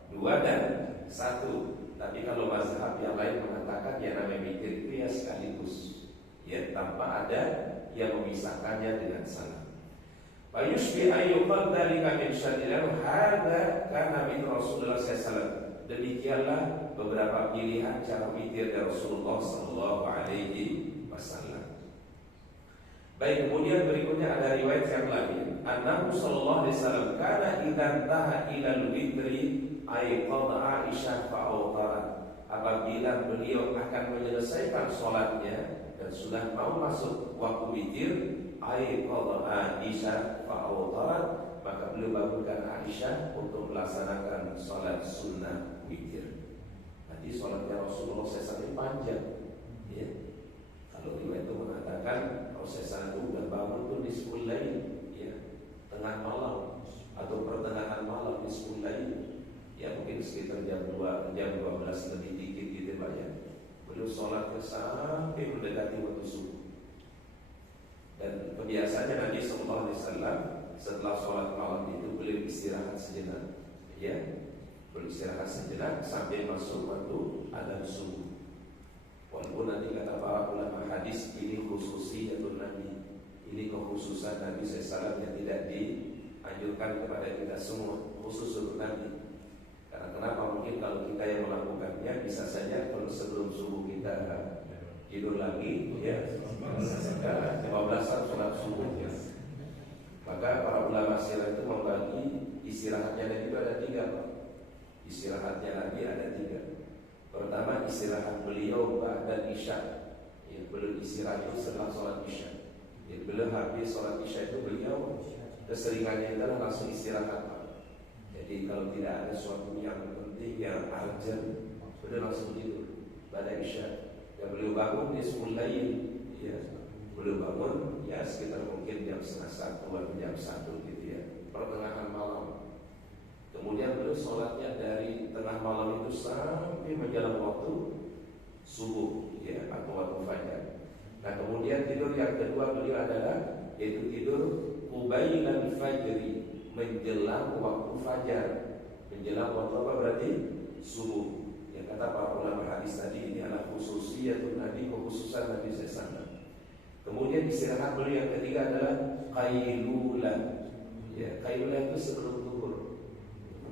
2 dan 1. Tapi kalau mazhab yang lain mengatakan yang namanya witir itu ya sekaligus, ya, tanpa ada yang memisahkannya dengan salam. Fayushbi ayyuqal dzalika min syar'ilahu hadza kana min Rasulullah sallallahu. Demikianlah beberapa pilihan cara witir dari Rasulullah sallallahu alaihi wasallam. Baik, kemudian berikutnya ada riwayat yang lain. Annabi sallallahu alaihi wasallam kana idza taha ila al-witri ayqadha Aisyah fa'awtarat. Apabila beliau akan menyelesaikan sholatnya dan sudah mau masuk waktu witir, ayqadha Aisyah fa'awtarat, maka beliau bangunkan Aisyah untuk melaksanakan sholat sunnah witir. Nanti sholatnya Rasulullah SAW panjang, ya. Kalau riwayat itu mengatakan Rasulullah itu udah bangun tuh nisful lail, ya, tengah malam atau pertengahan malam, nisful lail. Ya mungkin sekitar jam 12 lebih dikit gitu Pak, ya. Beliau sholatnya sampai mendekati waktu subuh. Dan kebiasaannya Nabi sallallahu alaihi wasallam setelah sholat malam itu beliau istirahat sejenak, ya. Beliau istirahat sejenak sampai masuk waktu adzan subuh. Walaupun nanti kata para ulama hadis ini khususiyatun Nabi, ini kekhususan Nabi sallallahu yang tidak dianjurkan kepada kita semua, khusus untuk Nabi. Karena kenapa? Mungkin kalau kita yang melakukannya bisa saja kalau sebelum subuh kita tidur lagi, ya, 15-an sholat subuh, ya. Maka para ulama sirah itu membagi istirahatnya Nabi itu ada 3, Pak. Istirahatnya Nabi ada 3. Pertama, istirahat beliau ba'da isya, ya, beliau istirahat itu setelah sholat isya. Jadi beliau habis sholat isya itu beliau keseringannya adalah langsung istirahat, Pak. Jadi kalau tidak ada sesuatu yang penting, yang urgent, beliau langsung tidur pada isya. Dan beliau bangun di lain, ya, beliau bangun ya sekitar mungkin jam 12:30 atau jam 1 gitu, ya, pertengahan malam. Kemudian beliau sholatnya dari tengah malam itu sampai menjelang waktu subuh, ya, atau waktu fajar. Nah kemudian tidur yang kedua beliau adalah yaitu tidur qubailan fajri, menjelang waktu fajar. Menjelang waktu apa berarti? Subuh. Yang kata para ulama hadis tadi ini adalah khususiyatun Nabi, kekhususan Nabi sallallahu. Kemudian istirahat beliau yang ketiga adalah qailulah. Ya, qailulah itu sebelum zuhur.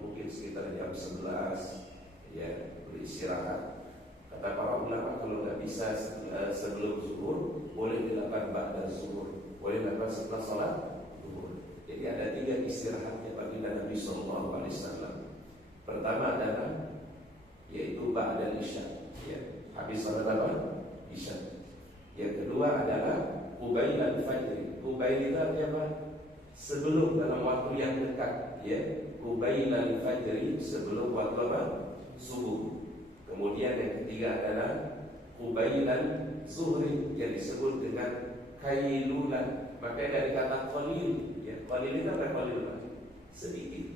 Mungkin sekitar jam 11, ya, beristirahat. Kata para ulama kalau nggak bisa sebelum zuhur, boleh dilakukan ba'da zuhur, boleh dilakukan setelah sholat zuhur. Jadi ada 3 istirahatnya baginda Nabi Sallallahu Alaihi Wasallam. Pertama adalah yaitu ba'da isya, ya, habis salat apa? Isya. Yang kedua adalah qubailal fajr. Qubail itu artinya apa? Sebelum, dalam waktu yang dekat, ya. Qubailal fajr, sebelum waktu apa? Subuh. Kemudian yang ketiga adalah qubailal zuhri, yang disebut dengan kailulah. Makanya dari kata qalil, ya, qalil itu apa? Qalil, sedikit.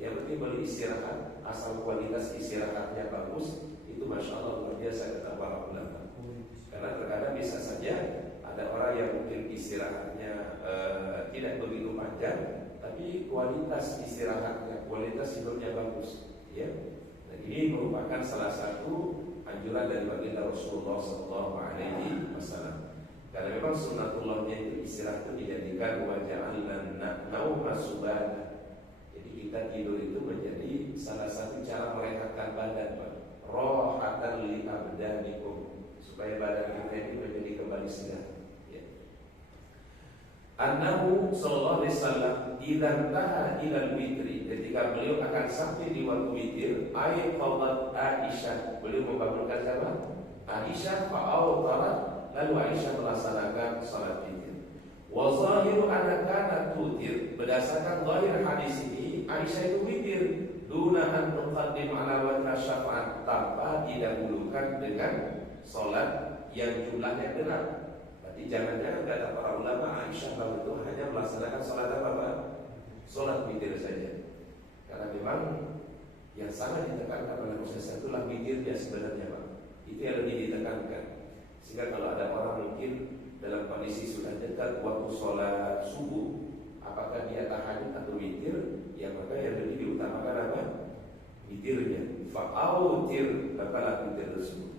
Yang penting boleh istirahat, asal kualitas istirahatnya bagus, itu masya Allah luar biasa kata para ulama. Karena terkadang bisa saja ada orang yang mungkin istirahatnya tidak begitu panjang, tapi kualitas istirahatnya, kualitas hidupnya bagus, ya. Dan ini merupakan salah satu anjuran dari baginda Rasulullah Sallallahu Alaihi Wasallam. Karena memang sunnatullahnya itu istirahat itu dijadikan waja'alna nauma subata. Jadi kita tidur itu menjadi salah satu cara merehatkan badan, Pak. Rohatan li abdanikum, supaya badan kita ini menjadi kembali segar. Ya. Annahu sallallahu alaihi wasallam idza taha ila witri, ketika beliau akan sampai di waktu witir, qadat Aisyah, beliau membangunkan siapa? Aisyah fa'awtarat, lalu Aisyah melaksanakan salat witir. Wa zahiru anna kana tutir, berdasarkan zahir hadis ini Aisyah itu witir duna an tuqaddim ala wajh syafa'at, tanpa didahulukan dengan salat yang jumlahnya benar. Berarti jangan-jangan kata para ulama Aisyah kalau itu hanya melaksanakan salat apa? Salat witir saja. Karena memang yang sangat ditekankan oleh Rasulullah itulah witirnya sebenarnya, Pak. Itu yang lebih ditekankan. Sehingga kalau ada orang mungkin dalam kondisi sudah dekat waktu sholat subuh, apakah dia tahajud atau witir, ya maka yang lebih diutamakan apa? Witirnya. Fa'autir, bapalah witir tersebut.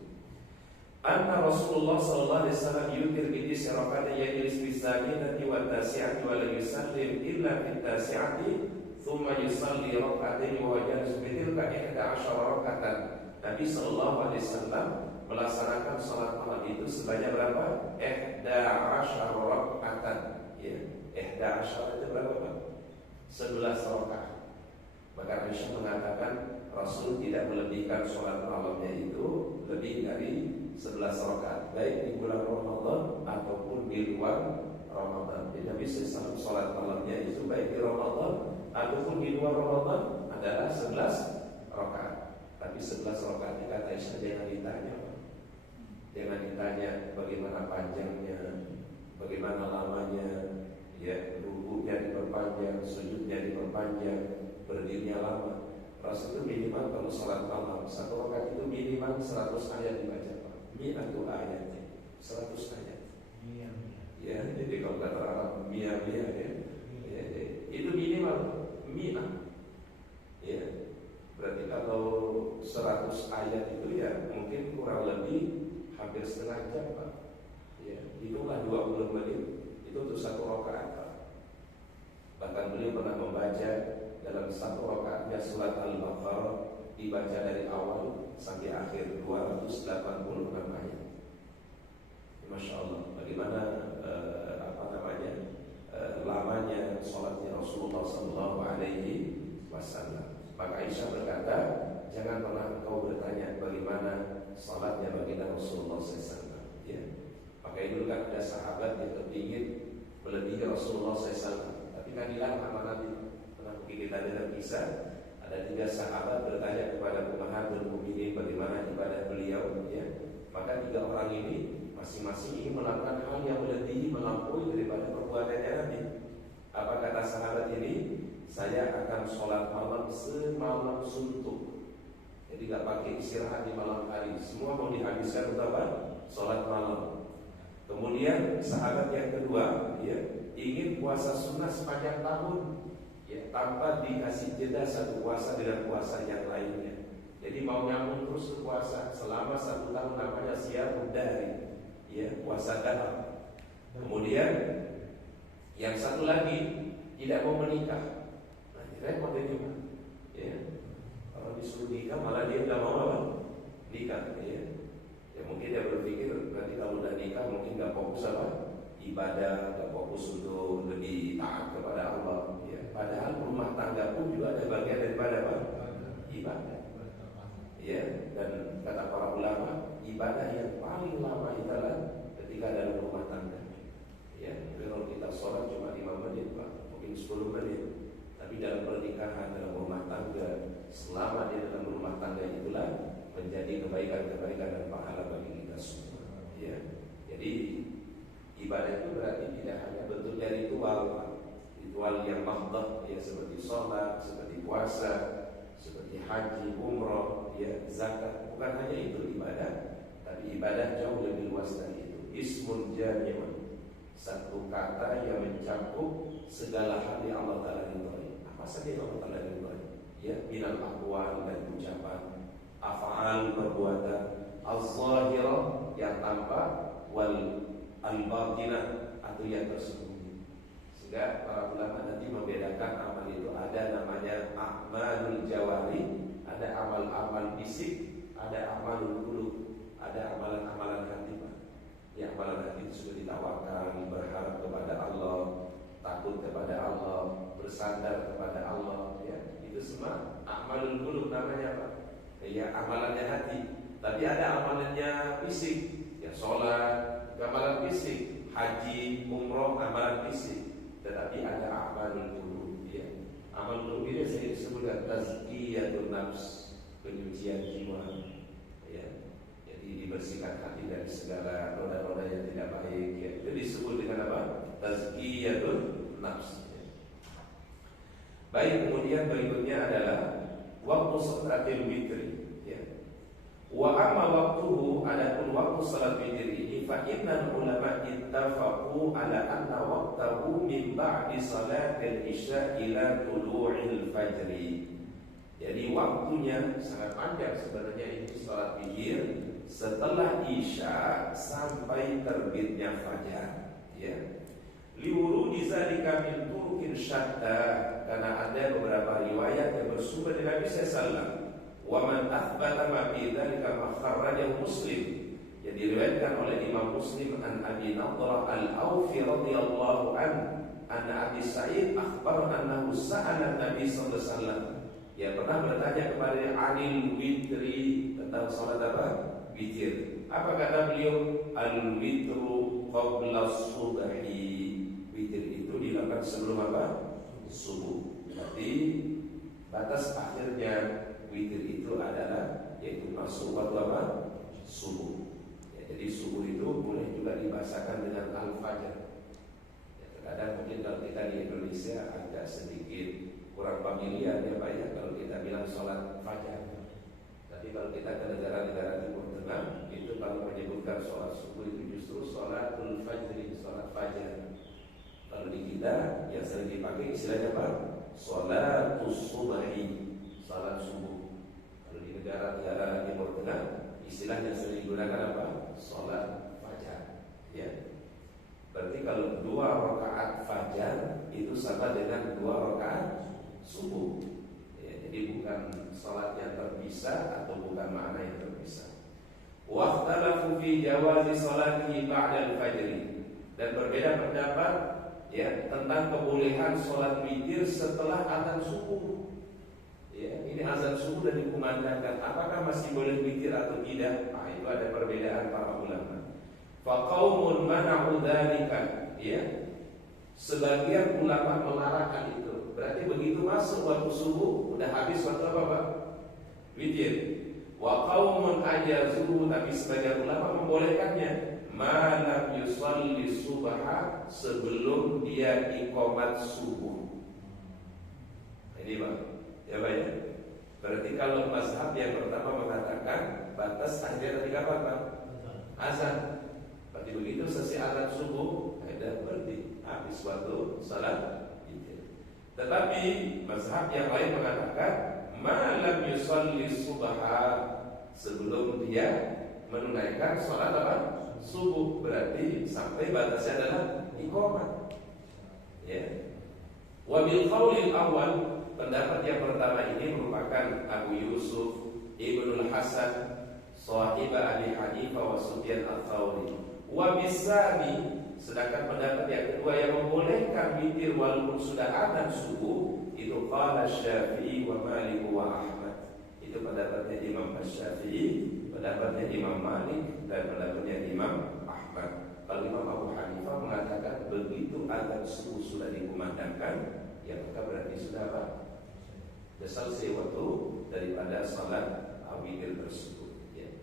Anna Rasulullah sallallahu alaihi wasallam yutir bi tisraqati yajlis bi saminati wa tasi'ati wa la yusallim illa fi tasi'ati thumma yusalli rak'atayn wa yajlis bi tilka 11 rak'atan. Nabi sallallahu alaihi wasallam melaksanakan salat malam itu sebanyak berapa? 11 rak'atan, ya. 11 itu berapa, Pak? 11 rakaat. Maka Aisyah mengatakan Rasul tidak melebihkan salat malamnya itu lebih dari 11 rakaat, baik di bulan Ramadan ataupun di luar Ramadan. Jadi Nabi SAW salat malamnya itu baik di Ramadan ataupun di luar Ramadan adalah 11 rakaat. Tapi 11 rakaat ini kata Aisyah jangan ditanya, Pak. Jangan ditanya bagaimana panjangnya, bagaimana lamanya, ya, rukuknya diperpanjang, sujudnya diperpanjang, berdirinya lama. Rasul itu minimal kalau salat malam 1 rakaat itu minimal 100 ayat dibaca, Pak. Mi'atu ayatnya 100 ayat. Ya, jadi kalau kata Arab mia ya, itu minimal mi'ah. Ya. Berarti kalau 100 ayat itu ya mungkin kurang lebih hampir setengah jam, Pak. Ya, itulah 20 menit itu untuk 1 rakaat, Pak. Bahkan beliau pernah membaca dalam 1 rakaatnya surat Al-Baqarah dibaca dari awal sampai akhir 286 ayat. Masya Allah, bagaimana lamanya sholatnya Rasulullah Sallallahu Alaihi Wasallam. Maka Aisyah berkata, jangan pernah engkau bertanya bagaimana sholatnya baginda Rasulullah SAW. Ya. Maka itu kan ada sahabat yang kepingin melebihi Rasulullah SAW, tapi kan dilarang sama Nabi. Pernah kita dengar kisah, ada 3 sahabat bertanya kepada Ummahatul Mukminin bagaimana ibadah beliau. Ya. Maka 3 orang ini masing-masing ingin melakukan hal yang melebihi, melampaui daripada perbuatannya Nabi. Apa kata sahabat ini? Saya akan sholat malam semalam suntuk. Jadi gak pakai istirahat di malam hari, semua mau dihabiskan untuk apa? Sholat malam. Kemudian sahabat yang kedua, ya, ingin puasa sunnah sepanjang tahun, ya, tanpa dikasih jeda satu puasa dengan puasa yang lainnya. Jadi mau nyambung terus ke puasa selama 1 tahun, namanya siyamu dari, ya, puasa dalam. Kemudian yang satu lagi tidak mau menikah. Nah, repot ini, Pak. Ya, kalau disuruh nikah malah dia tidak mau apa? Nikah, ya. Ya mungkin dia berpikir nanti kalau udah nikah mungkin nggak fokus apa? ibadah, nggak fokus untuk lebih taat kepada Allah. Ya. Padahal rumah tangga pun juga ada bagian daripada apa? Ibadah. Ya, dan kata para ulama, ibadah yang paling lama adalah ketika dalam rumah tangga. Ya, kalau kita sholat cuma 5 menit, Pak, mungkin 10 menit. Tapi dalam pernikahan, dalam rumah tangga, selama di dalam rumah tangga itulah menjadi kebaikan-kebaikan dan pahala bagi kita semua. Ya, jadi ibadah itu berarti tidak hanya bentuknya ritual, Pak. Ritual yang mahdoh, ya, seperti sholat, seperti puasa, seperti haji, umroh, ya, zakat. Bukan hanya itu ibadah, tapi ibadah jauh lebih luas dari itu. Ismun jami'un, satu kata yang mencakup segala hal yang Allah Ta'ala ridhoi. Apa saja yang Allah Ta'ala ridhoi? Ya, minal aqwal dan ucapan, af'al perbuatan, az-zahirah yang tampak, wal al-batinah atau yang tersembunyi. Sehingga para ulama nanti membedakan amal itu ada namanya a'malul jawari, ada amal-amal fisik, ada amalul qulub, ada amalan-amalan hati, Pak. Ya, amalan hati itu sudah ditawakal, berharap kepada Allah, takut kepada Allah, bersandar kepada Allah, ya. Itu semua amalul qulub namanya, Pak. Ya, amalannya hati. Tapi ada amalannya fisik, ya, sholat, amalan fisik, haji, umroh, amalan fisik. Tetapi ada amalul qulub, ya. Amal qulub ini saya disebutkan tazkiyatun nafs, penyucian jiwa, ya. Jadi dibersihkan hati dari segala roda-roda yang tidak baik, ya. Itu disebut dengan apa? Tazkiyatun nafs, ya. Baik, kemudian berikutnya adalah waktu salatil witri, ya. Wa amma waktuhu, adapun waktu salat witir ini, fa innal ulama ittafaqu ala anna waqtahu min ba'di salatil isya ila tulu'il fajri. Jadi waktunya sangat panjang sebenarnya ini salat witir, setelah isya sampai terbitnya fajar, ya. Liwurudi zalika min turukin syatta, karena ada beberapa riwayat yang bersumber dari Nabi sallallahu. Wa man athbata ma fi dzalika ma kharrajahu Muslim, yang diriwayatkan oleh Imam Muslim an Abi Nadrah al-Aufi radhiyallahu an Abi Sa'id akhbarana annahu sa'ala Nabi sallallahu alaihi wasallam, yang pernah bertanya kepada anil witri, tentang salat apa? Witir. Apa kata beliau? Al-witru qabla subhi. Witir itu dilakukan sebelum apa? Subuh. Berarti batas akhirnya witir itu adalah yaitu masuk waktu apa? Subuh. Ya, jadi subuh itu boleh juga dibahasakan dengan al-fajr. Ya, terkadang mungkin kalau kita di Indonesia agak sedikit kurang familiar ya Pak ya, kalau kita bilang sholat fajar. Tapi kalau kita ke negara-negara Timur Tengah, itu kalau menyebutkan sholat subuh itu justru sholatul fajri, sholat fajar. Kalau di kita yang sering dipakai istilahnya apa? Sholatus subhi, sholat subuh. Negara-negara Timur Tengah, istilah yang sering digunakan apa? Sholat fajar, ya. Berarti kalau 2 rakaat fajar itu sama dengan 2 rakaat subuh, ya. Jadi bukan sholat yang terpisah atau bukan makna yang terpisah. Waqtalafu fi jawazi sholatihi ba'dal fajri, dan berbeda pendapat, ya, tentang kebolehan sholat witir setelah adzan subuh. Ya, ini azan subuh dan dikumandangkan, apakah masih boleh witir atau tidak? Nah, itu ada perbedaan para ulama. Fa qaumun mana'u dzalika, ya. Sebagian ulama melarangkan itu. Berarti begitu masuk waktu subuh udah habis waktu apa, Pak? Witir. Wa qaumun ajazuhu, tapi sebagian ulama membolehkannya. Ma lam yusalli subha, sebelum dia iqamat subuh. Ini, Pak. Ya Pak ya. Berarti kalau mazhab yang pertama mengatakan batas akhir dari kapan, Pak? Azan. Berarti begitu selesai azan subuh, ada berarti habis waktu salat witir. Tetapi mazhab yang lain mengatakan malam yusalli subha, sebelum dia menunaikan salat apa? Subuh. Berarti sampai batasnya adalah iqamah. Ya. Wa bil qaulil awal, pendapat yang pertama ini merupakan Abu Yusuf Ibnul Hasan, sahib Abi Hanifah wa Sufyan al-Thawri. Wa bisani, Sedangkan pendapat yang kedua yang membolehkan witir walaupun sudah adzan subuh itu qala Syafi'i wa Malik wa Ahmad. Itu pendapatnya Imam Syafi'i, pendapatnya Imam Malik, dan pendapatnya Imam Ahmad. Kalau Imam Abu Hanifah mengatakan begitu adzan subuh sudah dikumandangkan, ya maka berarti sudah apa? Sudah selesai waktu daripada salat witir tersebut. Ya.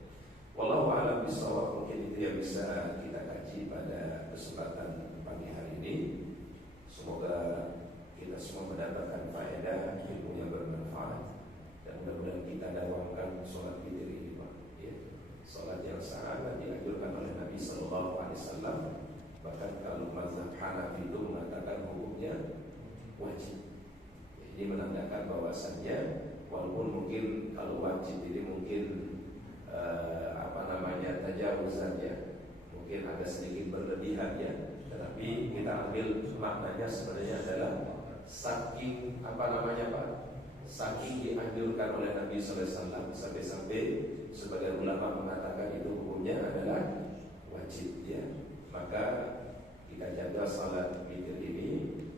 Wallahu a'lam bishawab. Mungkin itu yang bisa kita kaji pada kesempatan pagi hari ini. Semoga kita semua mendapatkan faedah, ilmu yang bermanfaat, dan mudah-mudahan kita dawamkan sholat witir ini, Pak. Ya. Sholat yang sangat dianjurkan oleh Nabi Sallallahu Alaihi Wasallam. Bahkan kalau mazhab Hanafi itu mengatakan hukumnya wajib. Ini menandakan bahwasannya walaupun mungkin kalau wajib ini mungkin tajawuzannya mungkin agak sedikit berlebihan ya, tetapi kita ambil maknanya sebenarnya adalah saking saking dianjurkan oleh Nabi Sallallahu Alaihi Wasallam sampai sebagian ulama mengatakan itu hukumnya adalah wajib ya. Maka kita jaga salat witir ini.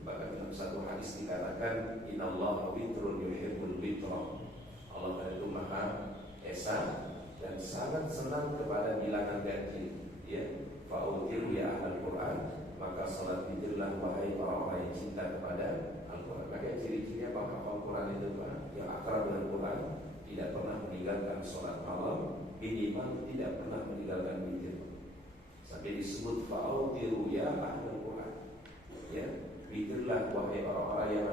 Bahkan dalam satu hadis dikatakan innallaha witrun yuhibbul witra. Allah itu Maha Esa dan sangat senang kepada bilangan ganjil ya. Fa'utiru ya ahlul Quran, maka salat witirlah wahai orang-orang yang cinta kepada Al-Quran. Maka ciri-cirinya penghafal Quran itu yang akrab dengan Quran, tidak pernah meninggalkan salat malam, minimal tidak pernah meninggalkan witir. Sampai disebut fa'utiru ya ahlul Quran ya. Witirlah wahai orang-orang yang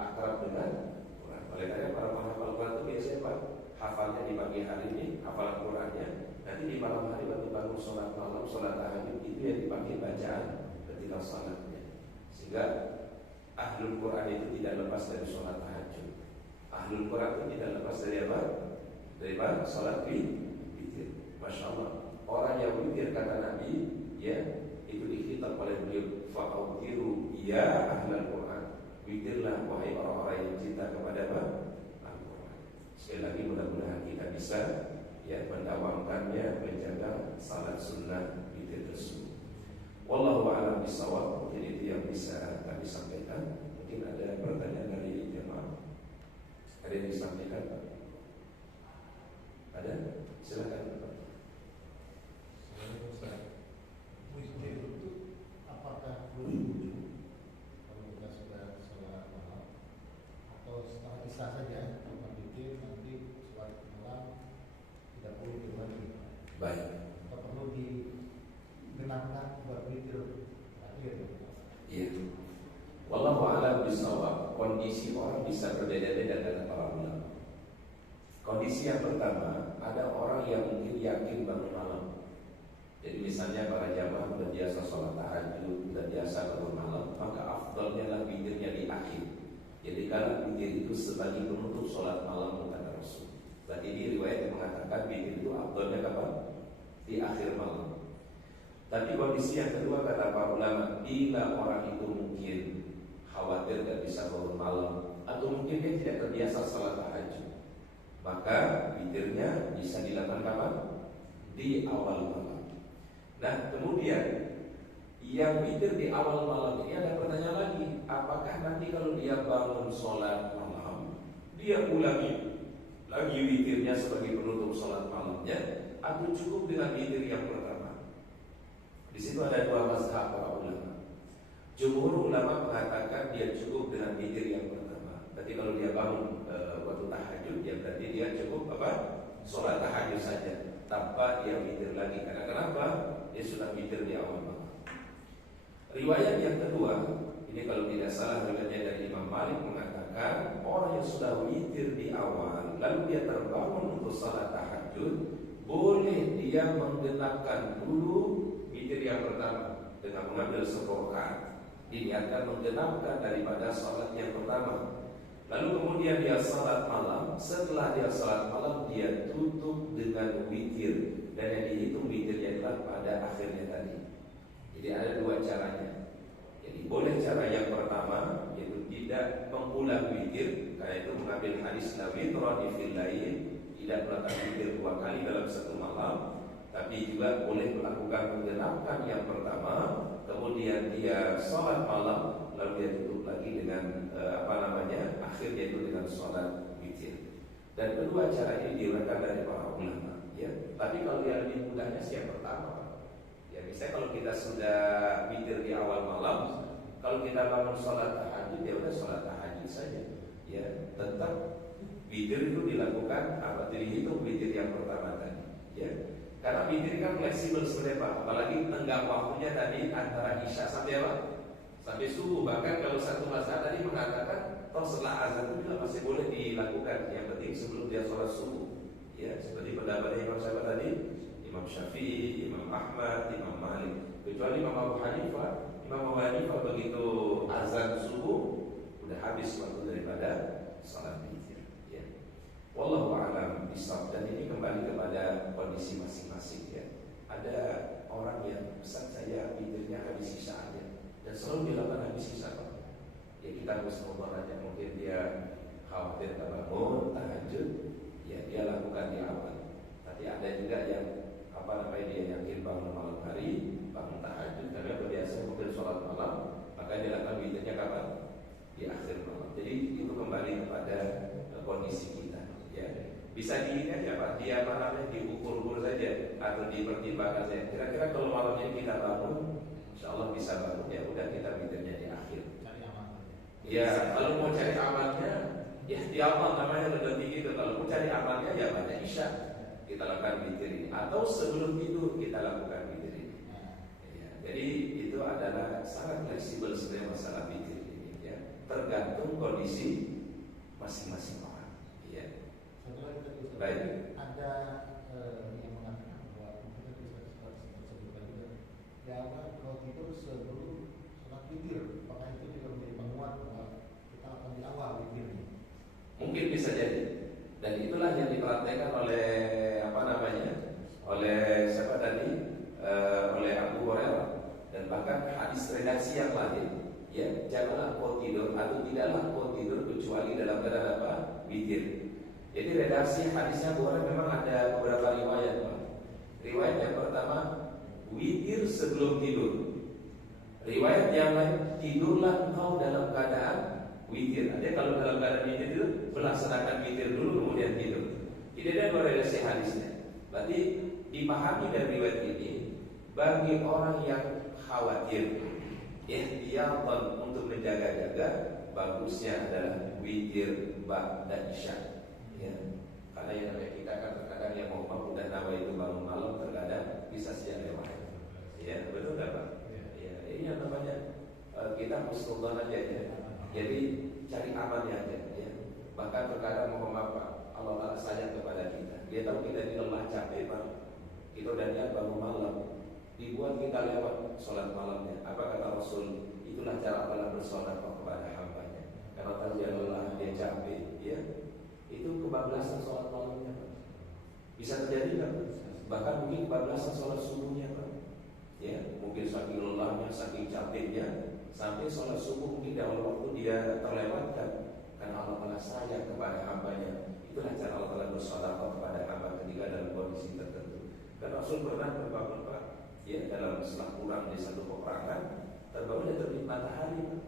akrab dengan Quran. Oleh karena para penghafal Quran itu biasanya hafalnya di pagi hari ini, hafalan Qurannya. Nanti di malam hari waktu bangun sholat malam, sholat tahajud itu yang dipakai bacaan ketika sholatnya. Sehingga ahlul Quran itu tidak lepas dari sholat tahajud. Ahlul Quran itu tidak lepas dari apa? Dari sholat witir. Masya Allah. Orang yang witir kata Nabi, ya itu dikhitab oleh beliau. Fa'autiru ya ahlul Quran. Witirlah wahai orang-orang yang cinta kepada Al-Quran. Sekali lagi mudah-mudahan kita bisa ya mendawamkannya, menjaga salat sunnah witir tersebut. Wallahu a'lam bishawab. Mungkin itu yang bisa kami sampaikan. Mungkin ada pertanyaan dari jemaah. Ada yang disampaikan Pak? Ada? Silakan Pak. Witir itu apakah perlu kalau kita sudah sholat malam atau setelah isya saja? Kalau witir nanti sholat malam tidak perlu witir lagi. Baik. Atau perlu digenapkan buat witir akhir? Iya. Wallahu a'lam bishawab. Kondisi orang bisa berbeda-beda kata para ulama. Kondisi yang pertama, ada orang yang mungkin yakin bangun malam. Jadi misalnya para jamaah sudah biasa sholat tahajud, sudah biasa bangun malam, maka afdalnya lah witirnya di akhir. Jadi kalau witir itu sebagai penutup sholat malam kata Rasul. Berarti di riwayat yang mengatakan witir itu afdalnya kapan? Di akhir malam. Tapi kondisi yang kedua kata para ulama, bila orang itu mungkin khawatir tidak bisa bangun malam, atau mungkin dia tidak terbiasa sholat tahajud, maka witirnya bisa dilakukan kapan? Di awal malam. Nah kemudian yang witir di awal malam ini ada pertanyaan lagi, apakah nanti kalau dia bangun sholat malam dia ulangi lagi witirnya sebagai penutup sholat malamnya, atau cukup dengan witir yang pertama? Di situ ada dua mazhab para ulama. Jumhur ulama mengatakan dia cukup dengan witir yang pertama. Berarti kalau dia bangun waktu tahajud, ya berarti dia cukup sholat tahajud saja tanpa dia witir lagi. Karena kenapa? Dia sudah witir di awal malam. Riwayat yang kedua, ini kalau tidak salah riwayatnya dari Imam Malik mengatakan orang yang sudah witir di awal lalu dia terbangun untuk salat tahajud, boleh dia menggenapkan dulu witir yang pertama dengan mengambil 10 rakaat. Diniatkan menggenapkan daripada salat yang pertama. Lalu kemudian dia salat malam. Setelah dia salat malam, dia tutup dengan witir, dan yang dihitung witirnya adalah pada akhirnya tadi. Jadi ada dua caranya. Jadi boleh cara yang pertama, yaitu tidak mengulang witir, karena itu mengambil hadis Nabi Turani fil lail, tidak melakukan witir 2 kali dalam satu malam. Tapi juga boleh melakukan menggenapkan yang pertama, kemudian dia sholat malam lalu dia tutup lagi dengan akhirnya itu dengan sholat witir. Dan kedua cara ini diriwayatkan dari para ulama. Ya, tapi kalau yang lebih mudahnya sih yang pertama. Ya, misalnya kalau kita sudah witir di awal malam, kalau kita bangun sholat tahajud ya udah sholat tahajud saja. Ya, tetap witir itu dilakukan dihitung witir yang pertama tadi. Ya, karena witir kan fleksibel sebenarnya Pak. Apalagi tenggang waktunya tadi antara isya sampai apa? Sampai subuh. Bahkan kalau satu mazhab tadi mengatakan setelah azan itu juga masih boleh dilakukan. Yang penting sebelum dia sholat subuh. Ya, seperti pendapatnya Imam Syafi'i tadi, Imam Syafi'i, Imam Ahmad, Imam Malik. Kecuali Imam Abu Hanifah. Imam Abu Hanifah begitu azan subuh udah habis waktu daripada sholat witir. Ya. Wallahu a'lam bishawab. Dan ini kembali kepada kondisi masing-masing ya. Ada orang yang pesan saya witirnya habis isya aja dan selalu dilakukan habis isya. Ya kita harus ngobrol aja, mungkin dia khawatir bangun tahajud, ya dia lakukan di awal. Tapi ada juga yang dia yakin bangun malam hari, bangun tahajud karena berbiasa mungkin sholat malam, maka dia lakukan witirnya kapan? Di akhir malam. Jadi itu kembali kepada kondisi kita. Ya bisa diini aja Pak, dia diukur-ukur saja atau dipertimbangkan saja. Kira-kira kalau malamnya kita bangun, insya Allah bisa bangun, ya udah kita witirnya di akhir. Ya, kalau mau cari amalnya, ya di amal namanya lebih tinggi itu. Kalau mau cari amalnya, ya pada isya kita lakukan witir ini, atau sebelum tidur kita lakukan witir ini. Ya, jadi itu adalah sangat fleksibel sebenarnya masalah witir ini. Ya, tergantung kondisi masing-masing orang. Ya. Baik. Ada yang mengatakan bahwa kita bisa sebutkan juga, ya kalau tidur sebelum sholat witir, apakah itu juga menjadi penguat bahwa kita akan di awal witirnya? Mungkin bisa jadi. Dan itulah yang dipraktekkan oleh oleh siapa tadi? Oleh Abu Hurairah. Dan bahkan hadis redaksi yang lain, ya janganlah kau tidur atau tidaklah kau tidur kecuali dalam keadaan apa? Witir. Jadi redaksi hadisnya Abu Hurairah memang ada beberapa riwayat. Riwayat yang pertama, witir sebelum tidur. Riwayat yang lain, tidurlah engkau dalam keadaan witir. Artinya kalau dalam keadaan witir itu melaksanakan witir dulu kemudian tidur. Ini ada dua redaksi hadisnya. Berarti dipahami dari riwayat ini, bagi orang yang khawatir, ihtiyatan untuk menjaga-jaga, bagusnya adalah witir ba'da isya. Ya, karena yang namanya kita kan terkadang yang mau udah nama itu bangun malam terkadang bisa saja lewat. Ya, betul nggak Pak? Ya, ini yang namanya kita husnudzon aja ya. Jadi cari amannya aja ya. Bahkan terkadang mohon maaf Pak, Allah Ta'ala sayang kepada kita. Dia tahu kita ini lelah capek Pak. Kita udah niat bangun malam, dibuat kita lewat sholat malamnya. Apa kata Rasul? Itulah cara Allah bersolat kepada hambanya. Karena tahu dia lelah, dia capek, ya. Itu kebablasan sholat malamnya Pak. Bisa terjadi kan? Bahkan mungkin kebablasan sholat subuhnya Pak. Ya, mungkin saking lelahnya, saking capeknya, sampai sholat subuh mungkin di awal waktu dia terlewatkan. Karena Allah Ta'ala sayang kepada hambanya. Itulah cara Allah Ta'ala bersolat kepada hamba ketika dalam kondisi tertentu. Dan Rasul pernah terbangun Pak, ya dalam setelah kurang di satu peperangan, terbangun dia terbit matahari Pak.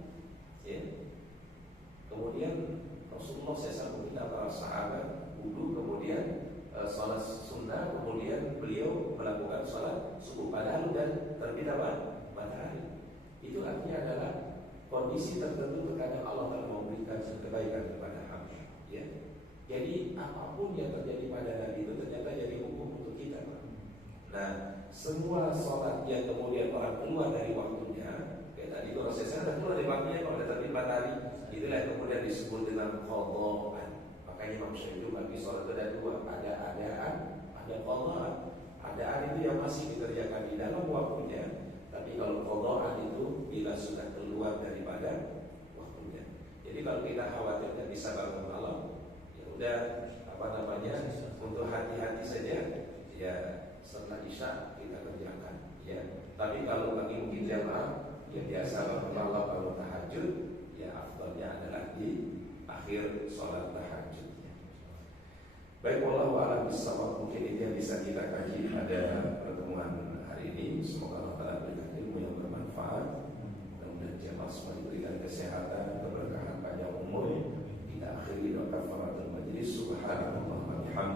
Ya. Kemudian Rasulullah SAW minta para sahabat wudu, kemudian sholat sunnah, kemudian beliau melakukan sholat subuh. Padahal dan terbit apa? Matahari. Itu artinya adalah kondisi tertentu terkadang Allah telah memberikan kebaikan kepada hamba. Ya. Jadi apapun yang terjadi pada Nabi itu ternyata jadi hukum untuk kita. Nah, semua sholat yang kemudian orang keluar dari waktunya, kayak tadi itu Rasulullah keluar dari waktunya kalau ada terbit matahari, itulah kemudian disebut dengan qadhaan. Makanya Imam Syafi'i bagi sholat itu ada dua, ada adaan, ada qadhaan. Adaan itu yang masih dikerjakan di dalam waktunya, tapi kalau qadhaan itu bila sudah keluar daripada waktunya. Jadi kalau kita khawatir tidak bisa bangun malam, ya udah untuk hati-hati saja, ya setelah isya kita kerjakan. Ya, tapi kalau bagi mungkin jamaah yang biasa bangun malam baru tahajud, ya afdalnya adalah di akhir sholat tahajudnya. Baik, wallahu a'lam bishawab. Mungkin ini yang bisa kita kaji pada pertemuan hari ini. Semoga Allah Ta'ala berikan ilmu yang bermanfaat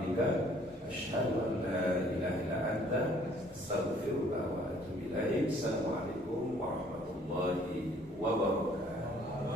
bihamdika asyhadu an la ilaha illa anta astaghfiruka wa atubu ilaik. Assalamualaikum warahmatullahi wabarakatuh.